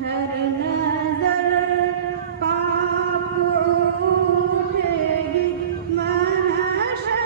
ہر نظر پاپ اٹھے گی محشر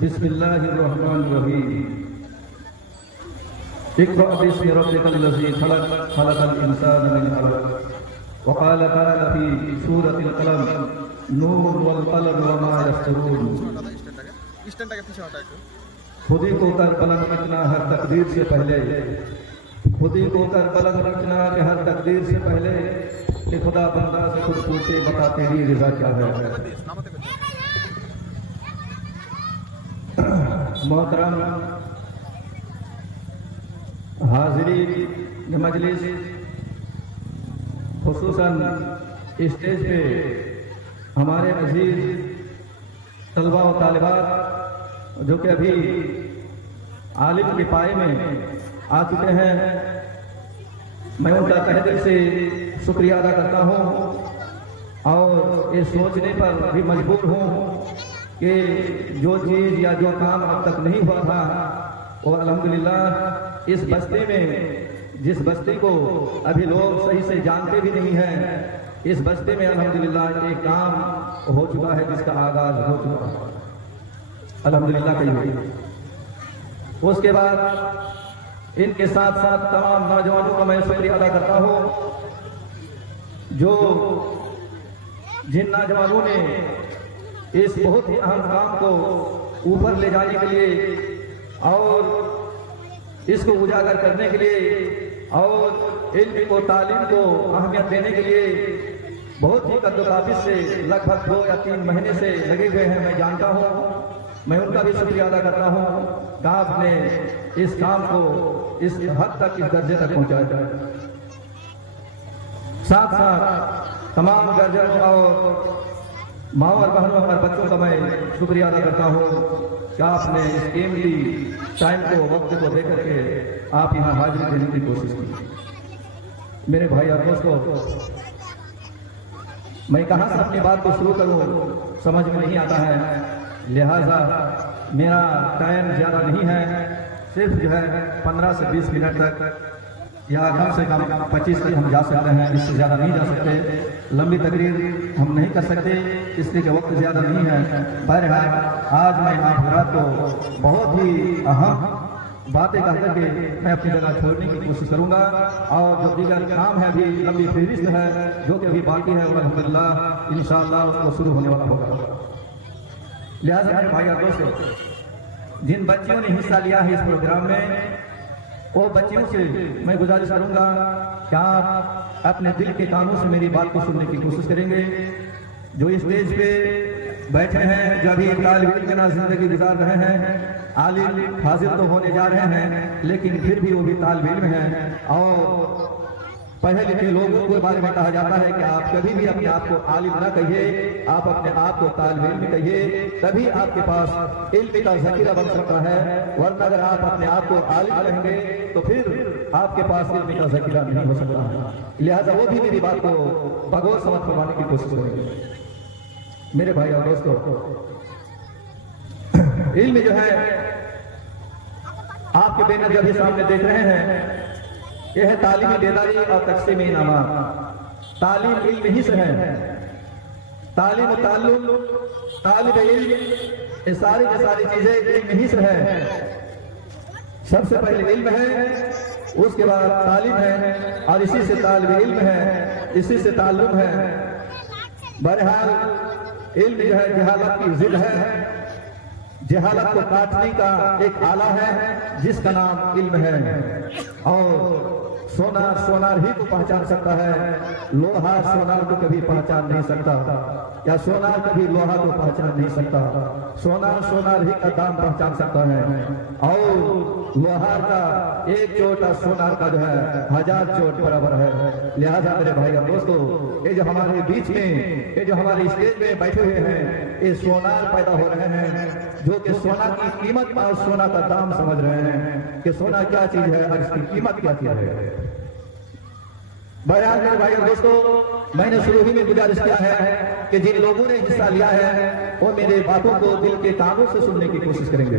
بسم اللہ الرحمن الرحیم اقرأ باسم ربک الذی خلق خلق الانسان من علق وقال تعالی فی سورۃ القلم نون والقلم وما یسطرون خودی کو کر پلنگ رچنا ہر تقدیر سے پہلے خودی کو کر پلنگ رچنا کہ ہر تقدیر سے پہلے کہ خدا بندہ سے خود پوچھے بتا تیری رضا کیا ہے۔ محترم حاضرین مجلس، خصوصاً اسٹیج پہ ہمارے عزیز طلباء و طالبات جو کہ ابھی عالم کے پائے میں آ چکے ہیں، میں ان کا تہہ دل سے شکریہ ادا کرتا ہوں اور یہ سوچنے پر بھی مجبور ہوں کہ جو چیز یا جو کام اب تک نہیں ہوا تھا وہ الحمدللہ اس بستی میں، جس بستی کو ابھی لوگ صحیح سے جانتے بھی نہیں ہیں، اس بستی میں الحمدللہ ایک کام ہو چکا ہے جس کا آغاز ہو چکا ہے، الحمدللہ کہیے۔ اس کے بعد ان کے ساتھ ساتھ تمام نوجوانوں کا میں شکریہ ادا کرتا ہوں جو جن نوجوانوں نے اس بہت ہی اہم کام کو اوپر لے جانے کے لیے اور اس کو اجاگر کرنے کے لیے اور علم کو، تعلیم کو اہمیت دینے کے لیے بہت ہی قدوقابض سے لگ بھگ 2 یا 3 مہینے سے لگے ہوئے ہیں، میں جانتا ہوں۔ میں ان کا بھی شکریہ ادا کرتا ہوں کہ آپ نے اس کام کو اس حد تک، اس درجے تک پہنچایا۔ ساتھ ساتھ تمام گرجنوں اور ماؤں اور بہنوں اور بچوں کا میں شکریہ ادا کرتا ہوں کہ آپ نے اس قیمتی ٹائم کو، وقت کو دے کر کے آپ یہاں حاضری دینے کی کوشش کی۔ میرے بھائی اور دوستوں، میں کہاں سے اپنی بات کو شروع کروں سمجھ میں نہیں آتا ہے، لہذا میرا ٹائم زیادہ نہیں ہے، صرف جو ہے 15 سے 20 منٹ تک یا کم سے کم 25 تک ہم جا سکتے ہیں، اس سے زیادہ نہیں جا سکتے۔ لمبی تقریر ہم نہیں کر سکتے اس لیے کہ وقت زیادہ نہیں ہے۔ بہرحال آج میں آپ حضرات کو بہت ہی اہم باتیں کہہ کر کے میں اپنی جگہ چھوڑنے کی کوشش کروں گا، اور جو دیگر کام ہے بھی لمبی فہرست ہے جو کہ ابھی باقی ہے، الحمدللہ انشاءاللہ وہ شروع ہونے والا ہوگا۔ لہٰذا میرے بھائی اور دوستوں، جن بچیوں نے حصہ لیا ہے اس پروگرام میں، وہ بچیوں سے میں گزارش کروں گا کہ آپ اپنے دل کے کانوں سے میری بات کو سننے کی کوشش کریں گے۔ جو اسٹیج پہ بیٹھے ہیں، جو ابھی طالب علم کے نام زندگی گزار رہے ہیں، عالم حاضر تو ہونے جا رہے ہیں لیکن پھر بھی وہ بھی طالب علم ہیں، اور پڑھے لکھے لوگوں کے بارے میں کہا جاتا ہے کہ آپ کبھی بھی اپنے آپ کو عالم نہ کہیے، آپ اپنے آپ کو طالب علم کہیے، تبھی آپ کے پاس علم کا ذخیرہ بن سکتا ہے، ورنہ اگر آپ اپنے آپ کو عالم کہیں گے تو پھر آپ کے پاس علم کا ذخیرہ نہیں ہو سکتا ہے۔ لہٰذا وہ بھی میری بات کو بغور سمجھ فرمانے کی کوشش کریں گے۔ میرے بھائی اور دوستوں، علم جو ہے آپ کے بینر جو ابھی سامنے دیکھ رہے ہیں، یہ ہے تعلیمی بیداری اور تقسیم انعامات۔ تعلیم علم ہی سے ہے، تعلیم و تعلم، طالب علم، یہ ساری کی ساری چیزیں علم ہی سے ہے۔ سب سے پہلے علم ہے، اس کے بعد تعلیم ہے، اور اسی سے طالب علم ہے، اسی سے تعلم ہے۔ بہرحال علم جو ہے جہالت کی ضد ہے، جہالت کو کاٹنے کا ایک آلہ ہے جس کا نام علم ہے، اور سونار سونار ہی کو پہچان سکتا ہے، لوہا سونار کو کبھی پہچان نہیں سکتا، یا سونار کبھی لوہا کو پہچان نہیں سکتا۔ سونار سونار ہی کا دام پہچان سکتا ہے، اور لوہار کا ایک چوٹ اور سونار کا جو ہے 1000 چوٹ برابر ہے۔ لہذا میرے بھائی اور دوستو، یہ جو ہمارے بیچ میں، یہ جو ہمارے اسٹیج میں بیٹھے ہوئے ہیں، یہ سونار پیدا ہو رہے ہیں جو کہ سونا کی قیمت اور سونا کا دام سمجھ رہے ہیں کہ سونا کیا چیز ہے اور اس کی قیمت کیا چیز ہے۔ بہرحال میرے بھائی اور دوستو، میں نے شروع ہی میں گزارش کیا ہے کہ جن لوگوں نے حصہ لیا ہے وہ میرے باتوں کو دل کے کانوں سے سننے کی کوشش کریں گے۔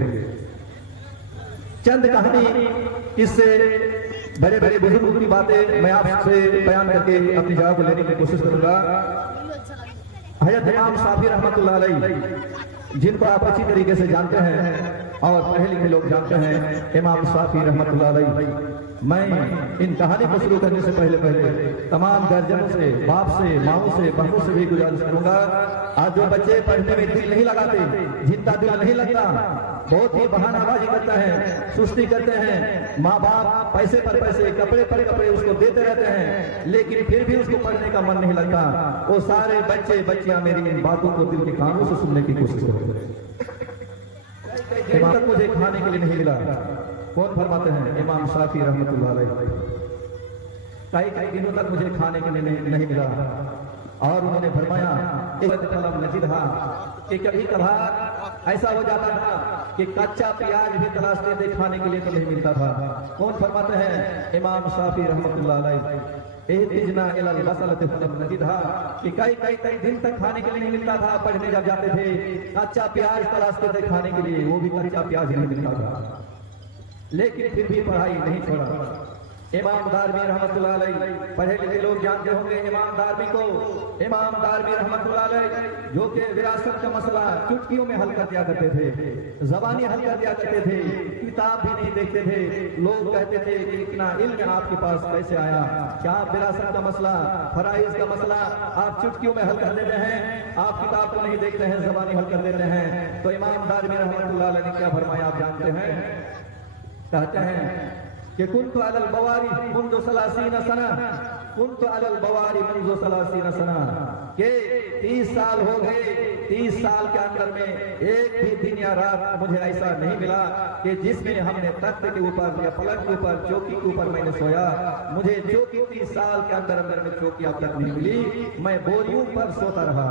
چند کہانی، اس سے بڑے بڑے بزرگوں کی باتیں میں آپ سے بیان کر کے اپنی جگہ کو لینے کی کوشش کروں گا۔ حضرت امام صافی رحمۃ اللہ علیہ، جن کو آپ اچھی طریقے سے جانتے ہیں اور پڑھے لکھے لوگ جانتے ہیں، امام صافی رحمۃ اللہ علیہ، میں ان کہانی کو شروع کرنے سے پہلے تمام گرجنوں سے، باپ سے، ماؤں سے، بہنوں سے بھی گزارش کروں گا، آج جو بچے پڑھنے میں دل نہیں لگاتے، جن کا دل نہیں لگتا، بہت ہی بہانہ بازی کرتا ہے، سستی کرتے ہیں، ماں باپ پیسے پر پیسے، کپڑے پر کپڑے اس کو دیتے رہتے ہیں، لیکن پھر بھی اس کو پڑھنے کا من نہیں لگتا، وہ سارے بچے بچیاں میری ان باتوں کو دل کے کانوں سے سننے کی کوشش کریں۔ تک مجھے کھانے کے لیے نہیں ملا، کون فرماتے ہیں؟ امام صافی رحمۃ اللہ علیہ، کئی دنوں تک مجھے کھانے کے لیے نہیں ملا، اور انہوں نے فرمایا کہ کبھی کبھار ایسا ہو جاتا تھا کہ کچا پیاز بھی تلاشتے تھے، کھانے کے لیے تو نہیں ملتا تھا۔ کون فرماتے ہیں؟ امام صافی رحمۃ اللہ علیہ، کہ کئی دن تک کھانے کے لیے نہیں ملتا تھا، پڑھنے جب جاتے تھے کچا پیاز تلاشتے تھے کھانے کے لیے، وہ بھی کچا پیاز نہیں ملتا تھا، لیکن پھر بھی پڑھائی نہیں چھوڑا۔ امام دارمی رحمۃ اللہ علیہ، پڑھے لکھے لوگ جانتے ہوں گے امام دارمی کو۔ امام دارمی رحمۃ اللہ علیہ جو کہ وراثت کا مسئلہ چٹکیوں میں حل کر دیا کرتے تھے، زبانی حل کر دیا کرتے تھے، کتاب بھی نہیں دیکھتے تھے۔ لوگ کہتے تھے کہ اتنا علم آپ کے پاس کیسے آیا؟ کیا آپ وراثت کا مسئلہ، فرائض کا مسئلہ آپ چٹکیوں میں حل کر دیتے ہیں؟ آپ کتاب کو نہیں دیکھتے ہیں، زبانی حل کر دیتے ہیں؟ تو امام دارمی رحمۃ اللہ علیہ نے کیا فرمایا آپ جانتے ہیں؟ کہتے ہیں کہ کنت علی البواری منذ 30 سنہ، كنت على البواري منذ 30 سنة کہ 30 سال ہو گئے، 30 سال کے اندر میں ایک بھی دن یا رات مجھے ایسا نہیں ملا کہ جس میں ہم نے تخت کے اوپر یا پلنگ کے اوپر چوکی کے اوپر میں نے سویا. مجھے چوکی 30 سال کے اندر میں چوکی اب تک نہیں ملی. میں بوریوں پر سوتا رہا،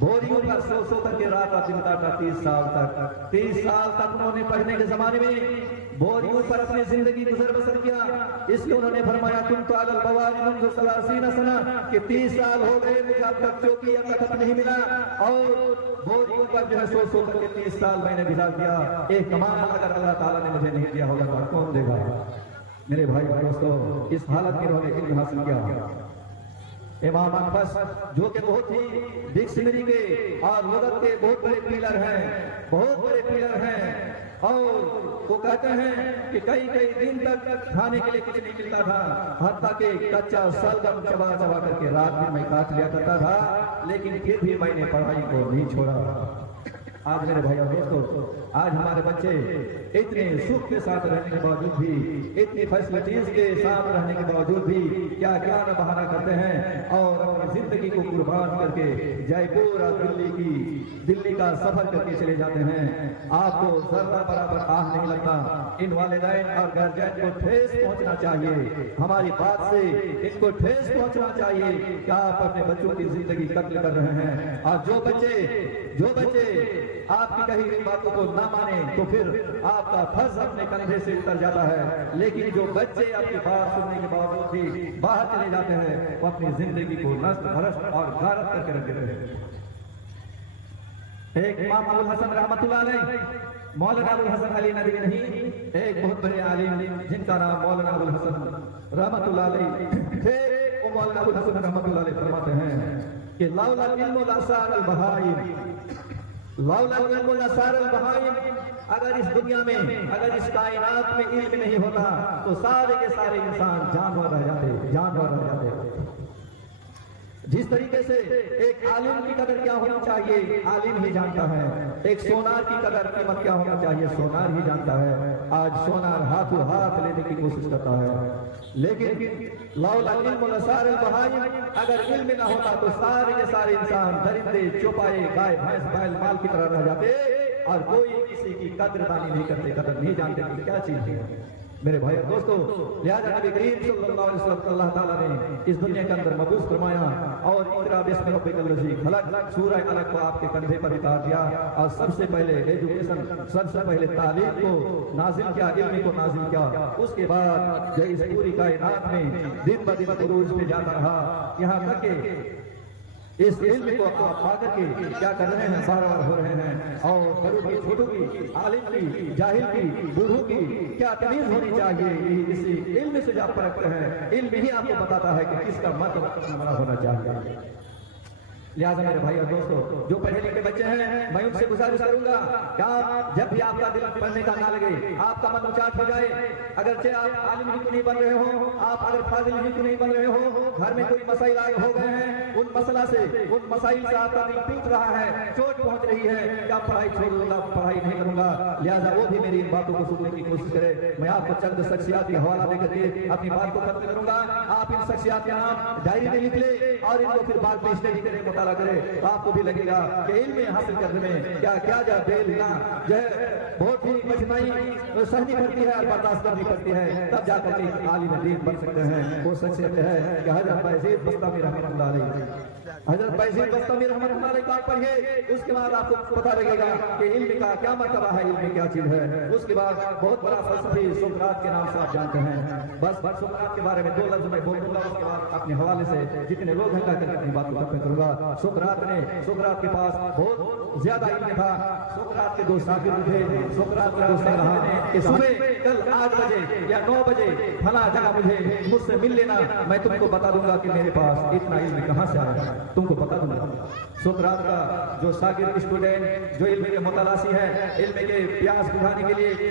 بوریوں پر سو کر کے رات بتاتا تھا 30 سال تک. 30 سال تک انہوں نے پڑھنے کے زمانے میں بوریوں پر اپنی زندگی گزر بسر کیا. اس لیے انہوں نے فرمایا تم تو علی البواری منذ 30 سنہ کہ 30 سال ہو گئے مجھے اب تک چوکی یا تخت نہیں ملا، اور بوریوں پر جو ہے سو کر کے 30 سال میں نے گزار دیا. ایک کمال اگر اللہ تعالیٰ نے مجھے نہیں دیا ہوگا تو کون دے گا؟ میرے بھائی اور دوستو، اس حالت میں انہوں نے علم حاصل کیا. امام اقفص جو کہ بہت ہی ڈکشنری کے اور لغت کے بہت بڑے پیلر ہیں، بہت بڑے پیلر ہیں، اور وہ کہتے ہیں کہ کئی دن تک کھانے کے لیے کچھ نہیں ملتا تھا، حتیٰ کہ کچا سلگم چبا کر کے رات میں کاٹ لیا کرتا تھا، لیکن پھر بھی میں نے پڑھائی کو نہیں چھوڑا. آج میرے بھائی اور دوستو، آج ہمارے بچے اتنے سکھ کے ساتھ رہنے کے باوجود بھی، اتنی فیسلٹیز کے ساتھ رہنے کے باوجود بھی کیا نہ بہانہ کرتے ہیں اور اپنی زندگی کو قربان کر کے جے پور اور دلی کا سفر کر کے چلے جاتے ہیں. آپ کو ذرہ برابر آہ نہیں لگتا. ان والدین اور گارجین کو ٹھیس پہنچنا چاہیے، ہماری بات سے ان کو ٹھیس پہنچنا چاہیے کہ آپ اپنے بچوں کی زندگی قتل کر رہے ہیں. اور جو بچے آپ کی کہی گئی باتوں کو نہ مانیں تو پھر آپ کا فرض اپنے کندھے سے اتر جاتا ہے. لیکن جو بچے آپ کی بات سننے کے باوجود بھی باہر چلے جاتے ہیں وہ اپنی زندگی کو نشت بھرشت اور غارت کر کے رکھ دیتے ہیں. ایک امام ابو الحسن رحمۃ اللہ علیہ، مولانا ابو الحسن علی ندوی نہیں، ایک بہت بڑے عالم جن کا نام مولانا ابو الحسن رحمۃ اللہ علیہ تھے. وہ مولانا ابو الحسن رحمۃ اللہ علیہ فرماتے ہیں کہ لولا العلم لصار البہائم، لولا العلم لصار البہائم، اگر اس دنیا میں، اگر اس کائنات میں علم نہیں ہوتا تو سارے کے سارے انسان جانور رہ جاتے. جس طریقے سے ایک عالم کی قدر کیا ہونی چاہیے عالم ہی جانتا ہے، ایک سونار کی قدر قیمت کیا ہونا چاہیے سونار ہی جانتا ہے. آج سونار ہاتھوں ہاتھ لینے کی کوشش کرتا ہے، لیکن لولا العلم لصار البہائم، اگر علم نہ ہوتا تو سارے کے سارے انسان درندے، چوپائے، گائے، بھینس، بیل، مال کی طرح رہ جاتے اور کوئی کسی کی قدر دانی نہیں کرتے، قدر نہیں جانتے کہ کیا چیز ہے. میرے بھائی اور دوستو، لہذا نبی کریم صلی اللہ علیہ وسلم اللہ تعالیٰ نے اس دنیا کے اندر مبعوث فرمایا اور اقرا باسم ربک الذی خلق سورہ علق کو آپ کے کندھے پر اتار دیا اور سب سے پہلے ایجوکیشن، سب سے پہلے تعلیم کو نازل کیا، علم کو نازل کیا. اس کے بعد جو اس پوری کائنات میں دن بدن عروج پہ جاتا رہا، یہاں تک کہ اس علم کو آپ پا کر کے کیا کر رہے ہیں، بار بار ہو رہے ہیں. اور بڑوں کی، چھوٹوں کی، عالم کی، جاہل کی، بوڑھوں کی کیا تمیز ہونی چاہیے. اسی علم سے جو آپ پرکھتے ہیں، علم ہی آپ کو بتاتا ہے کہ کس کا مرد بڑا ہونا چاہیے. لہٰذا میرے بھائی اور دوستو، جو پڑھے لکھے بچے ہیں میں ان سے گزارش کروں گا کہ آپ جب بھی آپ کا دل پڑھنے کا نہ لگے، آپ کا من اچاٹ ہو جائے، اگرچہ آپ عالم ہی کو نہیں بن رہے ہو، آپ اگر فاضل ہی کو نہیں بن رہے ہو، گھر میں کوئی مسائل آئے ہو گئے ہیں، ان مسائل سے آپ کا دل ٹوٹ رہا ہے، چوٹ پہنچ رہی ہے کہ آپ پڑھائی چھوڑ دوں گا، پڑھائی نہیں کروں گا، لہٰذا وہ بھی میری ان باتوں کو سننے کی کوشش کرے. میں آپ کو چند شخصیات کا حوالہ دے کر کے اپنی بات کو ختم کروں گا. آپ ان شخصیات کے نام ڈائری میں لکھ لیں اور ان کو پھر بعد میں اسٹڈی کریں، مطالعہ کرے تو آپ کو بھی لگے گا کہ علم حاصل کرنے میں کیا جو ہے بہت ہی مجمعی سہنی پڑتی ہے اور برداشت کرنی پڑتی ہے، تب جا کر کے عالم دین بن سکتے ہیں. وہ شخصیت ہے کہ حضرت بایزید بستامی رحمۃ اللہ علیہ، حضرت بایزید بستامی رحمۃ اللہ علیہ کا پڑھیے. اس کے بعد آپ کو پتہ لگے گا کہ علم کا کیا مرتبہ ہے، علم کیا چیز ہے. اس کے بعد بہت بڑا فلسفی سقراط کے نام سے آپ جانتے ہیں. بس سقراط کے بارے میں 2 لفظ میں بول دوں گا، اس کے بعد اپنے حوالے سے جتنے لوگ ہیں کر اپنی بات کو ختم کروں گا. سقراط کے پاس بہت زیادہ علم تھا. سقراط کے 2 شاگرد تھے. سقراط کا دوست رہا کہ صبح کل 8 بجے یا 9 بجے فلاں جگہ مجھ سے مل لینا، میں تم کو بتا دوں گا کہ میرے پاس اتنا علم کہاں سے آیا، تم کو بتا دوں گا. سقراط کا جو شاگرد اسٹوڈنٹ جو علم کے متلاسی ہے، علم کے پیاس بجھانے کے لیے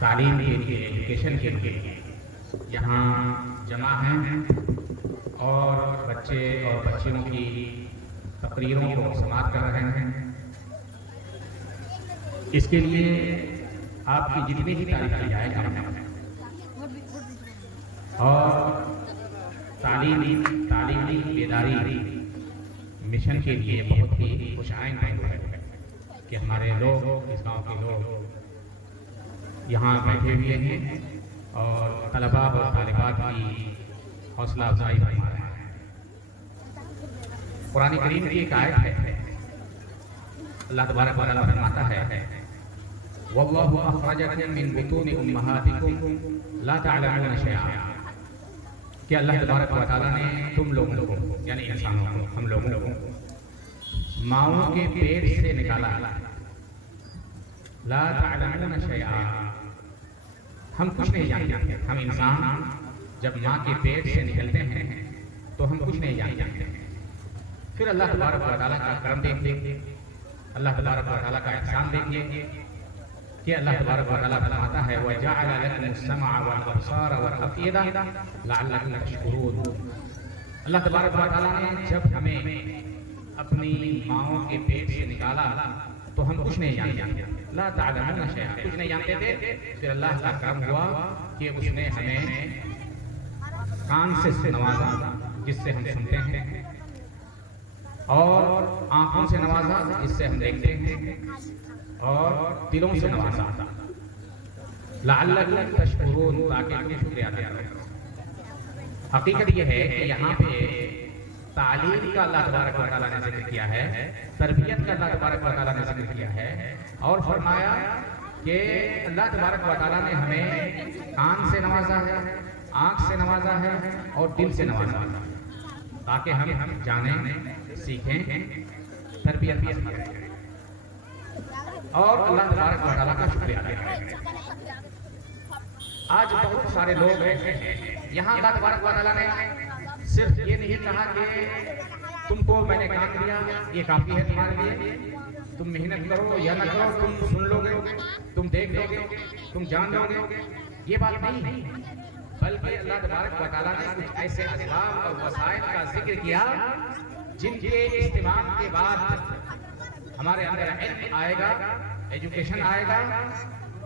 تعلیم کے لیے، ایجوکیشن کے لیے یہاں جمع ہیں اور بچے اور بچیوں کی تقریروں کو سماعت کر رہے ہیں۔ اس کے لیے آپ کی جتنی بھی تعریف کی جائے گا، اور تعلیمی بیداری مشن کے لیے بہت ہی خوش آئند ہے کہ ہمارے لوگ، اس گاؤں کے لوگ یہاں بیٹھے ہوئے ہیں اور طلباء اور طالبات کی حوصلہ افزائی فرما رہے ہیں۔ قرآن کریم کی ایک آیت ہے، اللہ تبارک و تعالیٰ فرماتا ہے وَاللَّهُ أَخْرَجَكُم مِّن بُطُونِ أُمَّهَاتِكُمْ لَا تَعْلَمُونَ شَيْئًا، کہ اللہ تبارک و تعالیٰ نے تم لوگوں کو، یعنی انسانوں کو، ہم لوگوں کو ماؤں کے پیٹ سے نکالا، لا تعلمون شیئا، ہم کچھ نہیں جانتے۔ ہم انسان جب ماں کے پیٹ سے نکلتے ہیں تو ہم کچھ نہیں جانتے۔ پھر اللہ تبارک و تعالیٰ کا کرم دیکھیے، اللہ تبارک و تعالیٰ کا احسان دیکھیے کہ اللہ تبارک و تعالیٰ فرماتا ہے وَجَعَلَ لَكُمُ السَّمْعَ وَالْأَبْصَارَ وَالْأَفْئِدَةَ لَعَلَّكُمْ تَشْكُرُونَ۔ اللہ تبارک و تعالیٰ نے جب ہمیں اپنی ماؤں کے پیٹ سے نکالا تو ہم کچھ نہیں جانتے، لا تعلمون شیئا، کچھ نہیں جانتے تھے۔ پھر اللہ کا کرم ہوا کہ اس نے ہمیں کان سے نوازا جس سے ہم سنتے ہیں، اور آنکھوں سے نوازا جس سے ہم دیکھتے ہیں، اور دلوں سے نوازا لعلکم تشکرون، تاکہ تم شکریہ ادا کرو۔ حقیقت یہ ہے کہ یہاں پہ تعلیم کا اللہ تبارک و تعالیٰ نے ذکر کیا ہے، تربیت کا اللہ تبارک و تعالیٰ نے ذکر کیا ہے، اور فرمایا کہ اللہ تبارک و تعالیٰ نے ہمیں کان سے نوازا ہے، آنکھ سے نوازا ہے اور دل سے نوازا ہے، تاکہ ہم جانیں، سیکھیں، تربیت حاصل کریں اور اللہ تبارک و تعالیٰ کا شکریہ ادا کریں۔ آج بہت سارے لوگ ہیں یہاں، اللہ تبارک و تعالیٰ نے صرف یہ نہیں کہا کہ تم کو میں نے کام دیا یہ کافی ہے تمہارے لیے، تم محنت کرو یا نہ کرو، تم سن لو گے، تم دیکھ لو گے، تم جان لو گے، یہ بات نہیں، بلکہ اللہ تبارک و تعالیٰ نے کچھ ایسے اسباب اور وسائل کا ذکر کیا جن کے استعمال کے بعد ہمارے اندر علم آئے گا، ایجوکیشن آئے گا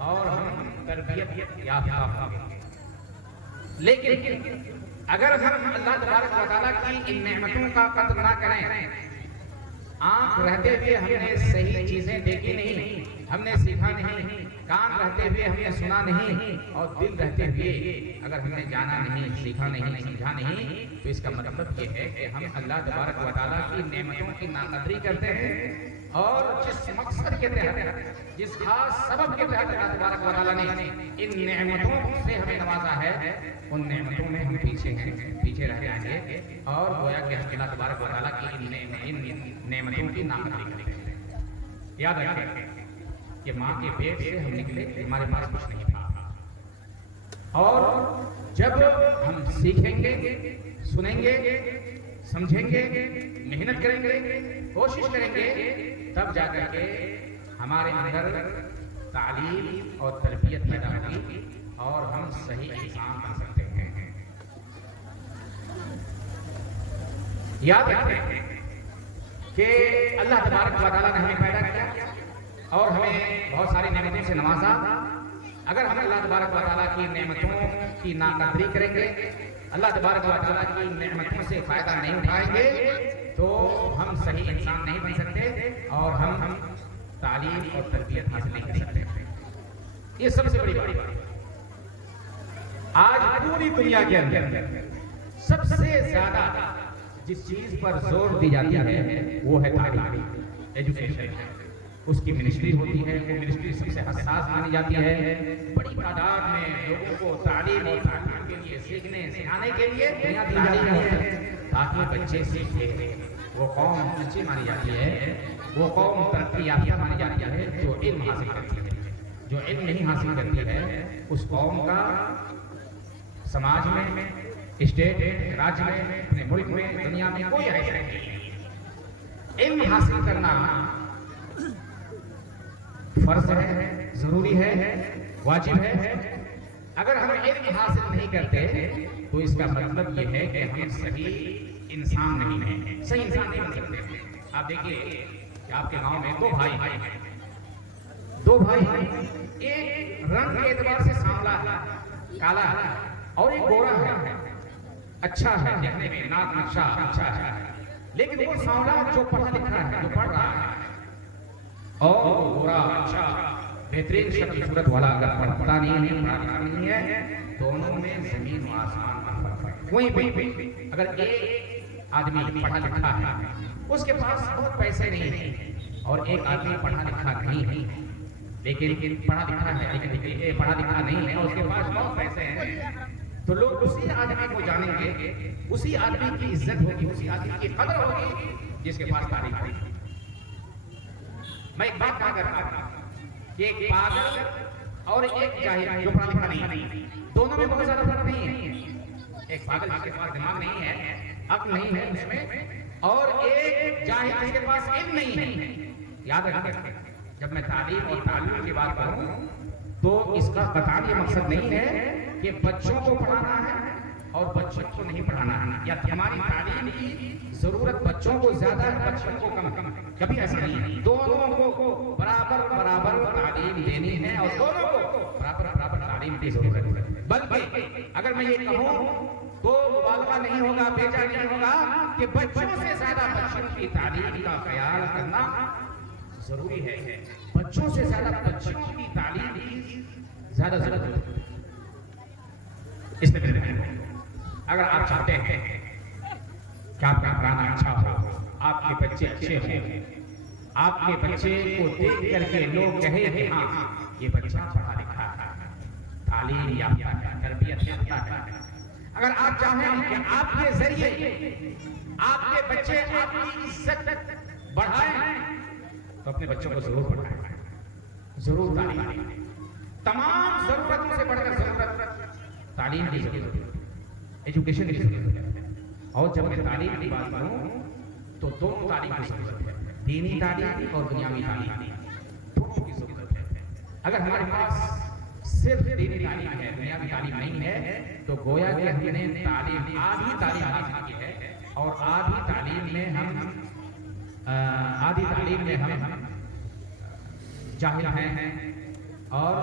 اور ہم تربیت یافتہ ہوں گے۔ لیکن اگر ہم اللہ تبارک و تعالیٰ کی ان نعمتوں کا قدر نہ کریں، آنکھ رہتے ہوئے ہم نے صحیح چیزیں دیکھی نہیں، ہم نے سیکھا نہیں، کان رہتے ہوئے ہم نے سنا نہیں، اور دل رہتے ہوئے اگر ہم نے جانا نہیں، سیکھا نہیں، سمجھا نہیں، تو اس کا مطلب یہ ہے کہ ہم اللہ تبارک و تعالیٰ کی نعمتوں کی ناقدری کرتے ہیں، اور جس مقصد کے تحت، جس خاص سبب کے تحت اللہ تبارک و تعالیٰ نے ان نعمتوں سے ہمیں نوازا ہے، ان نعمتوں میں ہم پیچھے رہ جائیں گے، اور گویا کہ ہم اللہ تبارک و تعالیٰ کی ان نعمتوں کی ناقدری کریں گے۔ یاد رکھیں کہ ماں کے پیٹ سے ہم نکلے، ہمارے پاس کچھ نہیں تھا، اور جب ہم سیکھیں گے، سنیں گے، سمجھیں گے، محنت کریں گے، کوشش کریں گے، تب جا کر کے ہمارے اندر تعلیم اور تربیت پیدا ہوگی اور ہم صحیح انسان بن سکتے ہیں۔ یاد رکھیں کہ اللہ تبارک و تعالیٰ نے ہمیں پیدا کیا اور ہمیں بہت ساری نعمتوں سے نوازا۔ اگر ہم اللہ تبارک و تعالیٰ کی نعمتوں کی ناقدری کریں گے، اللہ تبارک و تعالیٰ کی نعمتوں سے فائدہ نہیں اٹھائیں گے، تو ہم صحیح انسان نہیں بن سکتے اور ہم تعلیم اور تربیت حاصل نہیں کر سکتے۔ یہ سب سے بڑی بات ہے۔ آج پوری دنیا کے اندر سب سے زیادہ جس چیز پر زور دی جاتی ہے وہ ہے تعلیم، ایجوکیشن۔ اس کی منسٹری ہوتی ہے، وہ منسٹری سب سے حساس مانی جاتی ہے۔ بڑی تعداد میں لوگوں کو تعلیم اور تعلیم کے لیے، سیکھنے سکھانے کے لیے دی جاتی ہے تاکہ بچے سیکھیں۔ وہ قوم اچھی مانی جاتی ہے، وہ قوم ترقی یافتہ مانی جاتی ہے جو علم حاصل کرتی ہے۔ جو علم نہیں حاصل کرتی ہے اس قوم کا سماج میں، اسٹیٹ میں، راج میں، اپنے ملک میں، دنیا میں کوئی حیثیت نہیں۔ علم حاصل کرنا فرض ہے، ضروری ہے، واجب ہے. اگر ہم علم حاصل نہیں کرتے تو اس کا مطلب یہ ہے کہ ہم صحیح انسان نہیں ہیں, صحیح انسان نہیں بن سکتے. آپ دیکھیے کہ آپ کے گاؤں میں دو بھائی ہیں, ایک رنگ کے اعتبار سے سانولا ہے, کالا ہے, اور ایک گورا ہے, اچھا ہے دیکھنے میں, ناک نقشہ اچھا ہے, لیکن وہ سانولا جو پڑھا لکھا ہے, جو پڑھ رہا ہے, اور وہ گورا اچھا بہترین شکل صورت والا اگر پڑھتا نہیں ہے, دونوں میں زمین و آسمان کا فرق ہے. وہیں پہ اگر ایک آدمی پڑھا لکھا ہے, اس کے پاس بہت پیسے نہیں ہیں, اور ایک آدمی پڑھا لکھا نہیں ہے لیکن پڑھا لکھا ہے لیکن پڑھا لکھا نہیں ہے, اس کے پاس بہت پیسے ہیں, تو لوگ اسی آدمی کو جانیں گے, اسی آدمی کی عزت ہوگی, اسی آدمی کی قدر ہوگی جس کے پاس تعلیم ہوگی. میں ایک بات کہا کرتا ہوں کہ ایک پاگل اور ایک جاہل جو پڑھا لکھا نہیں, دونوں میں بہت زیادہ فرق نہیں ہے. ایک پاگل جس کے پاس دماغ نہیں ہے, عقل نہیں ہے اس میں, اور ایک جاہل جس کے پاس علم نہیں ہے. یاد رکھیں, جب میں تعلیم اور تعلیم کی بات کروں تو اس کا قطعاً یہ مقصد نہیں ہے کہ بچوں کو پڑھانا ہے اور بچوں کو نہیں پڑھانا ہے, یا ہماری تعلیم کی ضرورت بچوں کو زیادہ ہے, بچوں کو کم. کبھی ایسا نہیں ہے. دونوں کو برابر تعلیم دینی ہے, اور دونوں کو برابر تعلیم کی ضرورت ہے. بلکہ اگر میں یہ کہوں تو مبالغہ نہیں ہوگا, بیجا نہیں ہوگا کہ بچوں سے زیادہ بچوں کی تعلیم کا خیال کرنا ضروری ہے. بچوں سے زیادہ بچوں کی تعلیم کی زیادہ ضرورت ہے. اس طرح اگر آپ چاہتے ہیں کہ آپ کا پرانا اچھا ہو, آپ کے بچے اچھے ہوں, آپ کے بچے کو دیکھ کر کے لوگ کہیں کہ ہاں یہ بچہ پڑھا لکھا ہے, تعلیم یافتہ ہے, تربیت یافتہ ہے. اگر آپ چاہیں کہ آپ کے ذریعے آپ کے بچے آپ کی عزت بڑھائیں تو اپنے بچوں کو ضرور پڑھائیں, ضرور تعلیم دیں. تمام ضرورتوں سے بڑھ کر ضرورت تعلیم کی ضرورت ہے, ایجوکیشن کی ضرورت ہے. اور جب میں تعلیم کی بات کروں تو دونوں تعلیم کی ضرورت ہے, دینی تعلیم اور دنیاوی تعلیم, دونوں کی ضرورت ہے. اگر ہمارے پاس صرف دینی تعلیم ہے, دنیاوی تعلیم نہیں ہے, تو گویا کہ ہم نے تعلیم آدھی تعلیم حاصل کی ہے, اور آدھی تعلیم میں ہم جاہل ہیں اور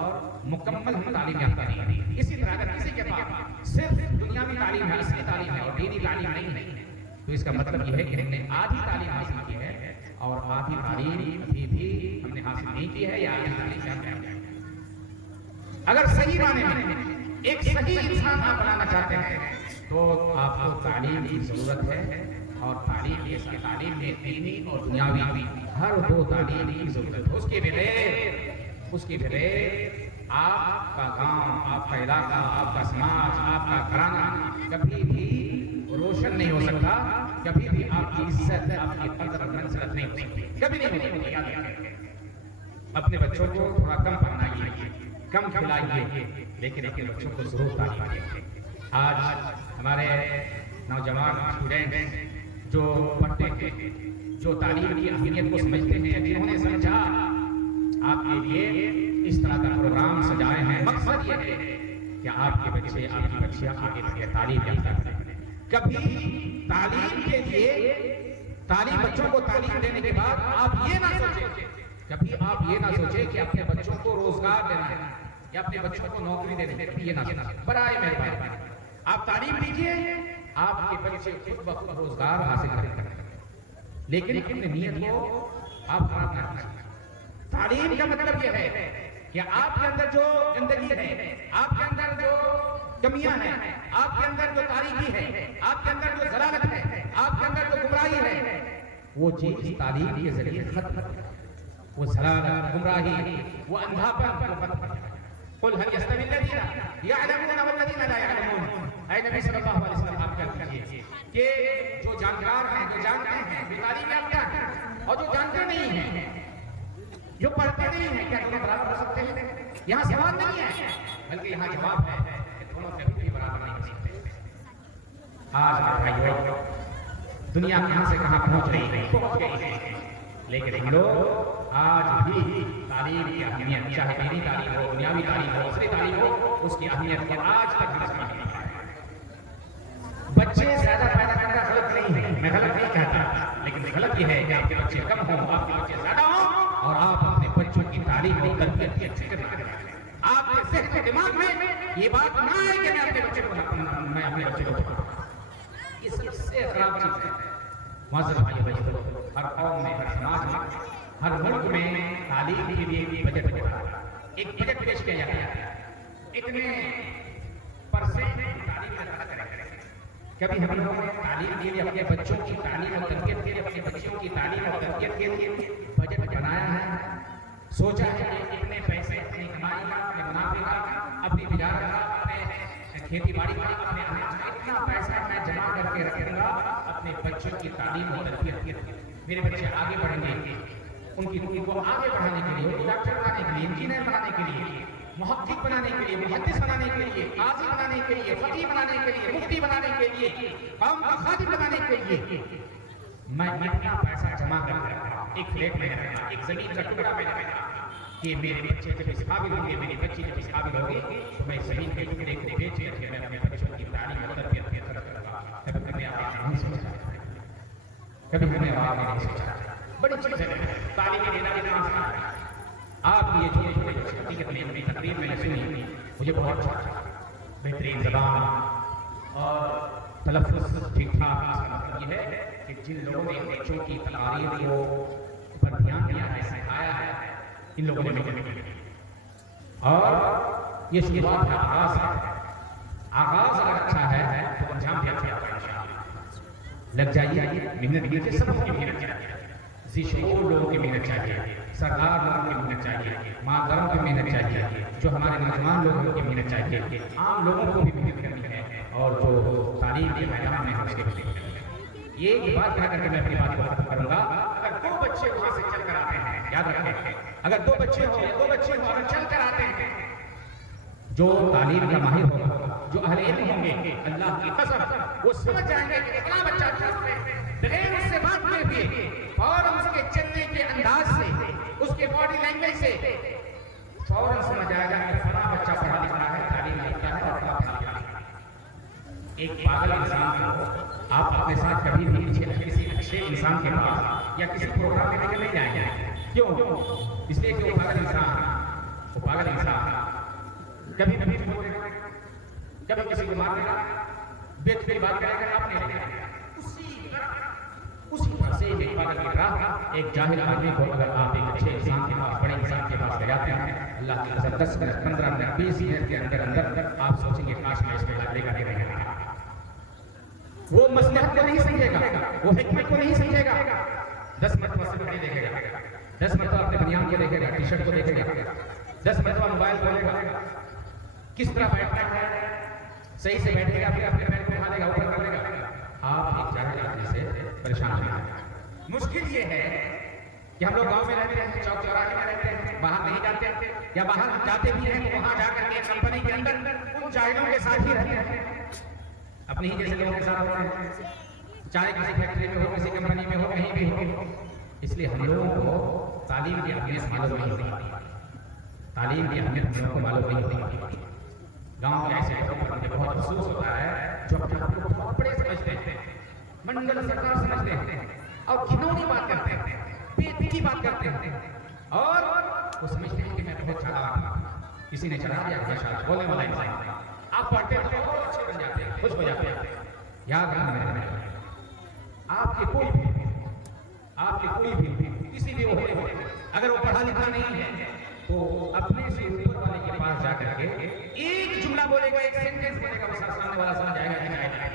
مکمل ہم تعلیم یافتہ نہیں ہے. اسی طرح اگر کسی کے پاس صرف دنیاوی تعلیم ہے, اصلی تعلیم ہے, اور دینی تعلیم نہیں ہے, تو اس کا مطلب یہ ہے کہ ہم نے آدھی تعلیم حاصل کی ہے, اور آدھی تعلیم ابھی بھی ہم نے حاصل نہیں کی ہے, یا آدھی تعلیم یافتہ ہے. اگر صحیح معنی میں ایک صحیح انسان آپ بنانا چاہتے ہیں تو آپ کو تعلیم کی ضرورت ہے, اور تعلیم اس کی تعلیم میں دینی اور دنیاوی ہر دو تعلیم کی ضرورت ہے. اس کے بغیر آپ کا گاؤں, آپ کا علاقہ, آپ کا سماج, آپ کا گھرانہ کبھی بھی روشن نہیں ہو سکتا, کبھی بھی آپ کی عزت, آپ کی قدر منزلت نہیں ہو سکتی, کبھی نہیں ہو سکتی. اپنے بچوں کو تھوڑا کم پڑھائیے, کم کھلائیے, لیکن اپنے بچوں کو ضرور تعلیم دیں. آج ہمارے نوجوان اسٹوڈنٹ جو پڑھتے ہیں, جو تعلیم کی اہمیت کو سمجھتے ہیں, جنہوں نے سمجھا آپ کے لیے اس طرح کا پروگرام سجائے ہیں, مقصد یہ ہے کہ آپ کے بچے, آپ کی بچیاں آگے بڑھے, تعلیم یافتہ کریں. کبھی تعلیم کے لیے, بچوں کو تعلیم دینے کے بعد آپ یہ نہ سوچیں, کبھی آپ یہ نہ سوچیں کہ اپنے بچوں کو روزگار دینا ہے یا اپنے بچوں کو نوکری دینا ہے, کبھی یہ نہ سوچیں. برائے مہربانی آپ تعلیم دیجیے, آپ کے بچے خود بخود روزگار حاصل کریں گے, لیکن اپنی نیت کو آپ خراب نہ کریں. تعلیم کا مطلب یہ ہے کہ آپ کے اندر جو گندگی ہے, آپ کے اندر جو کمیاں ہیں, آپ کے اندر جو تاریکی ہے, آپ کے اندر جو ضلالت ہے, آپ کے اندر جو گمراہی ہے, وہ چیز تعلیم کے ذریعے ختم ہو جائے. وہ ضلالت, گمراہی, وہ اندھاپن وہ ختم ہو جائے. قل هل يستوي الذين يعلمون والذين لا يعلمون. اے نبی صلی اللہ علیہ وسلم آپ کہہ دیجیے کہ جو جانکار ہیں, جو جانتے ہیں, جو تعلیم یافتہ ہیں, اور جو جانتے نہیں ہیں, جو پڑھتے نہیں ہیں, کیا دونوں برابر ہو سکتے ہیں؟ یہاں سوال نہیں ہے, بلکہ یہاں جواب ہے کہ دونوں کبھی بھی برابر نہیں ہو سکتے. آج بھائیو, دنیا کہاں سے کہاں پہنچ رہی ہے, پہنچ گئی ہے, لیکن ہم لوگ آج بھی تعلیم کی اہمیت، چاہے دینی تعلیم ہو، دنیاوی تعلیم ہو، عصری تعلیم ہو، اس کی اہمیت کو آج تک ہم سمجھ نہیں پائے۔ بچے زیادہ پیدا کرنا غلط نہیں ہے، میں غلط نہیں کہتا، لیکن غلط یہ ہے کہ آپ کے بچے کم ہوں، آپ کے بچے زیادہ ہوں، اور آپ اپنے بچوں کی تعلیم اور تربیت کی فکر نہ کریں۔ آپ کے ذہن و دماغ میں یہ بات نہ آئے کہ میں اپنے بچے کو پڑھاؤں۔ یہ سب سے خراب چیز ہے۔ معزز بھائی بھائی، ہر قوم میں، ہر سماج میں، ہر ملک میں تعلیم کے لیے ایک بجٹ پیش کیا جاتا ہے، اتنے پرسنٹ تعلیم کا خرچ کریں۔ کبھی ہم لوگوں نے تعلیم کے لیے، اپنے بچوں کی تعلیم اور تربیت کے لیے، اپنے بچوں کی تعلیم اور تربیت کے لیے بجٹ بنایا ہے، سوچا ہے کہ اتنے پیسے اپنی کمائی کا، اپنے منافع کا، اپنی تجارت کا، اپنے کھیتی باڑی کا، اپنے اناج کا اتنا پیسہ میں جمع کر کے رکھوں گا اپنے بچوں کی تعلیم اور تربیت کے لیے۔ میرے بچے آگے بڑھیں گے، ان کو آگے بڑھانے کے لیے، ڈاکٹر بنانے کے لیے، انجینئر بنانے کے لیے، محقق بنانے کے لیے، محدث بنانے کے لیے، قاضی بنانے کے لیے، فقیہ بنانے کے لیے، مفتی بنانے کے لیے، قوم کا خادم بنانے کے لیے میں اتنا پیسہ جمع کر کے رکھا، ایک فلیٹ میں رکھا، ایک زمین کا ٹکڑا میں رکھا کہ میرے بچے جب اس قابل ہوں گے، میری بچی جب اس قابل ہوگی تو میں زمین کے ٹکڑے کو بیچ کر کے میں اپنے بچوں کی تعلیم اور تربیت کی خرچ کروں گا۔ کبھی ہمیں آپ نے نہیں سوچا، کبھی ہمیں آپ نے نہیں سوچا۔ بڑی چیز ہے تعلیم دینا کتنا آسان ہے۔ آپ یہ چھوٹے چھوٹے بچے، حقیقت میں اپنی تقریر میں نے سنی، مجھے بہت اچھا لگا۔ بہترین زبان اور تلفظ ٹھیک ٹھاک، اس کا مطلب یہ ہے کہ جن لوگوں نے بچوں کی تقاریر کو پر دھیان دیا ہے، سکھایا ہے، ان لوگوں نے مجھے اور یہ شروعات کا آغاز ہے۔ آغاز اگر اچھا ہے تو انجام بھی اچھا ہوگا انشاءاللہ۔ لگ جائیے، محنت کیجیے، سب کی محنت چاہیے، ذی شعور لوگوں کی محنت چاہیے، سرکار لوگوں کی محنت چاہیے، ماں کی محنت چاہیے، جو ہمارے نوجوان لوگوں کی محنت چاہیے، عام لوگوں کو بھی محنت کرنی ہے، اور جو تعلیم کے میدان میں ہے اس کے بھی محنت کرنی ہے۔ یہ بات کہہ کر کے میں اپنی بات کو ختم کروں گا۔ اگر دو بچے وہاں سے چل کر آتے ہیں، یاد رکھیں، اگر دو بچے ہوں اگر چل کر آتے ہیں، جو تعلیم کا ماہر ہوگا، جو اہل علم ہوں گے، اللہ کی قسم وہ سمجھ جائیں گے کہ اتنا بچہ ٹھیک ہے، بغیر اس سے بات کیے ہوئے فوراً اس کے چلنے کے انداز سے، اس کے باڈی لینگویج سے فوراً سمجھ جائے گا کہ فلاں بچہ پڑھا لکھا ہے، تعلیم یافتہ ہے اور فلاں پڑھا لکھا ہے۔ ایک پاگل انسان کو آپ اپنے ساتھ کبھی بھی کسی اچھے انسان کے پاس یا کسی پروگرام میں لے کے نہیں جائیں گے۔ کیوں؟ اس لیے کہ وہ پاگل انسان کبھی جھوٹ بولے گا، کبھی کسی کو مار دے گا، بیچ کی بات کرے گا، آپ نہیں لے گا۔ اسی طرح سے ایک پاگل کی طرح ایک جاہل آدمی کو اگر آپ ایک اچھے انسان کے پاس، بڑے انسان کے پاس لے جاتے ہیں، اللہ کی قسم 10 منٹ 15 منٹ 20 منٹ کے اندر آپ سوچیں گے کاش میں اس پہ لے کر کے نہیں گیا۔ وہ مصلحت کو نہیں سمجھے گا، وہ حکمت کو نہیں سمجھے گا، 10 مرتبہ صرف نہیں دیکھے گا، 10 مرتبہ اپنے بنیان کو دیکھے گا، ٹی شرٹ کو دیکھے گا، 10 مرتبہ موبائل کھولے گا، کس طرح بیٹھنا ہے، صحیح سے بیٹھے گا، پھر اپنے پیر کو اٹھا لے گا، اوپر کر لے گا۔ آپ ایک جاہل آدمی سے پریشان ہیں۔ مشکل یہ ہے کہ ہم لوگ گاؤں میں رہتے ہیں، چوک چوراہے میں رہتے ہیں، باہر نہیں جاتے، یا باہر جاتے بھی ہیں تو وہاں جا کر کے کمپنی کے اندر ان جاہلوں کے ساتھ ہی رہتے ہیں، اپنی ہی جیسے لوگوں کے ساتھ ہوتے ہیں، چاہے کسی فیکٹری میں ہو، کسی کمپنی میں ہو، کہیں بھی ہو۔ اس لیے ہم لوگوں کو تعلیم کی اہمیت معلوم نہیں ہوتی، تعلیم کی اہمیت ہم لوگوں کو معلوم نہیں ہوتی۔ گاؤں کے ایسے لوگوں پر مجھے بہت افسوس ہوتا ہے جو اپنے آپ کو بہت بڑے سمجھتے ہیں، منڈل سرکار سمجھتے ہیں، اور گھنونی بات کرتے ہیں، بے کی بات کرتے ہیں، اور وہ سمجھتے ہیں کہ میں بہت چالاک ہوں، کسی نے چڑھا دیا کہ بولنے والا انسان۔ آپ پڑھتے ہیں تو بہت اچھے بن جاتے ہیں، خوش ہو جاتے ہیں۔ یاد رکھنا میرے، آپ کے کوئی بھی کسی بھی عہدے ہو، اگر وہ پڑھا لکھا نہیں ہے تو اپنے سے اوپر والے کے پاس جا کر کے ایک جملہ بولے گا، ایک سینٹنس بولے گا، وہ سامنے والا سمجھ جائے گا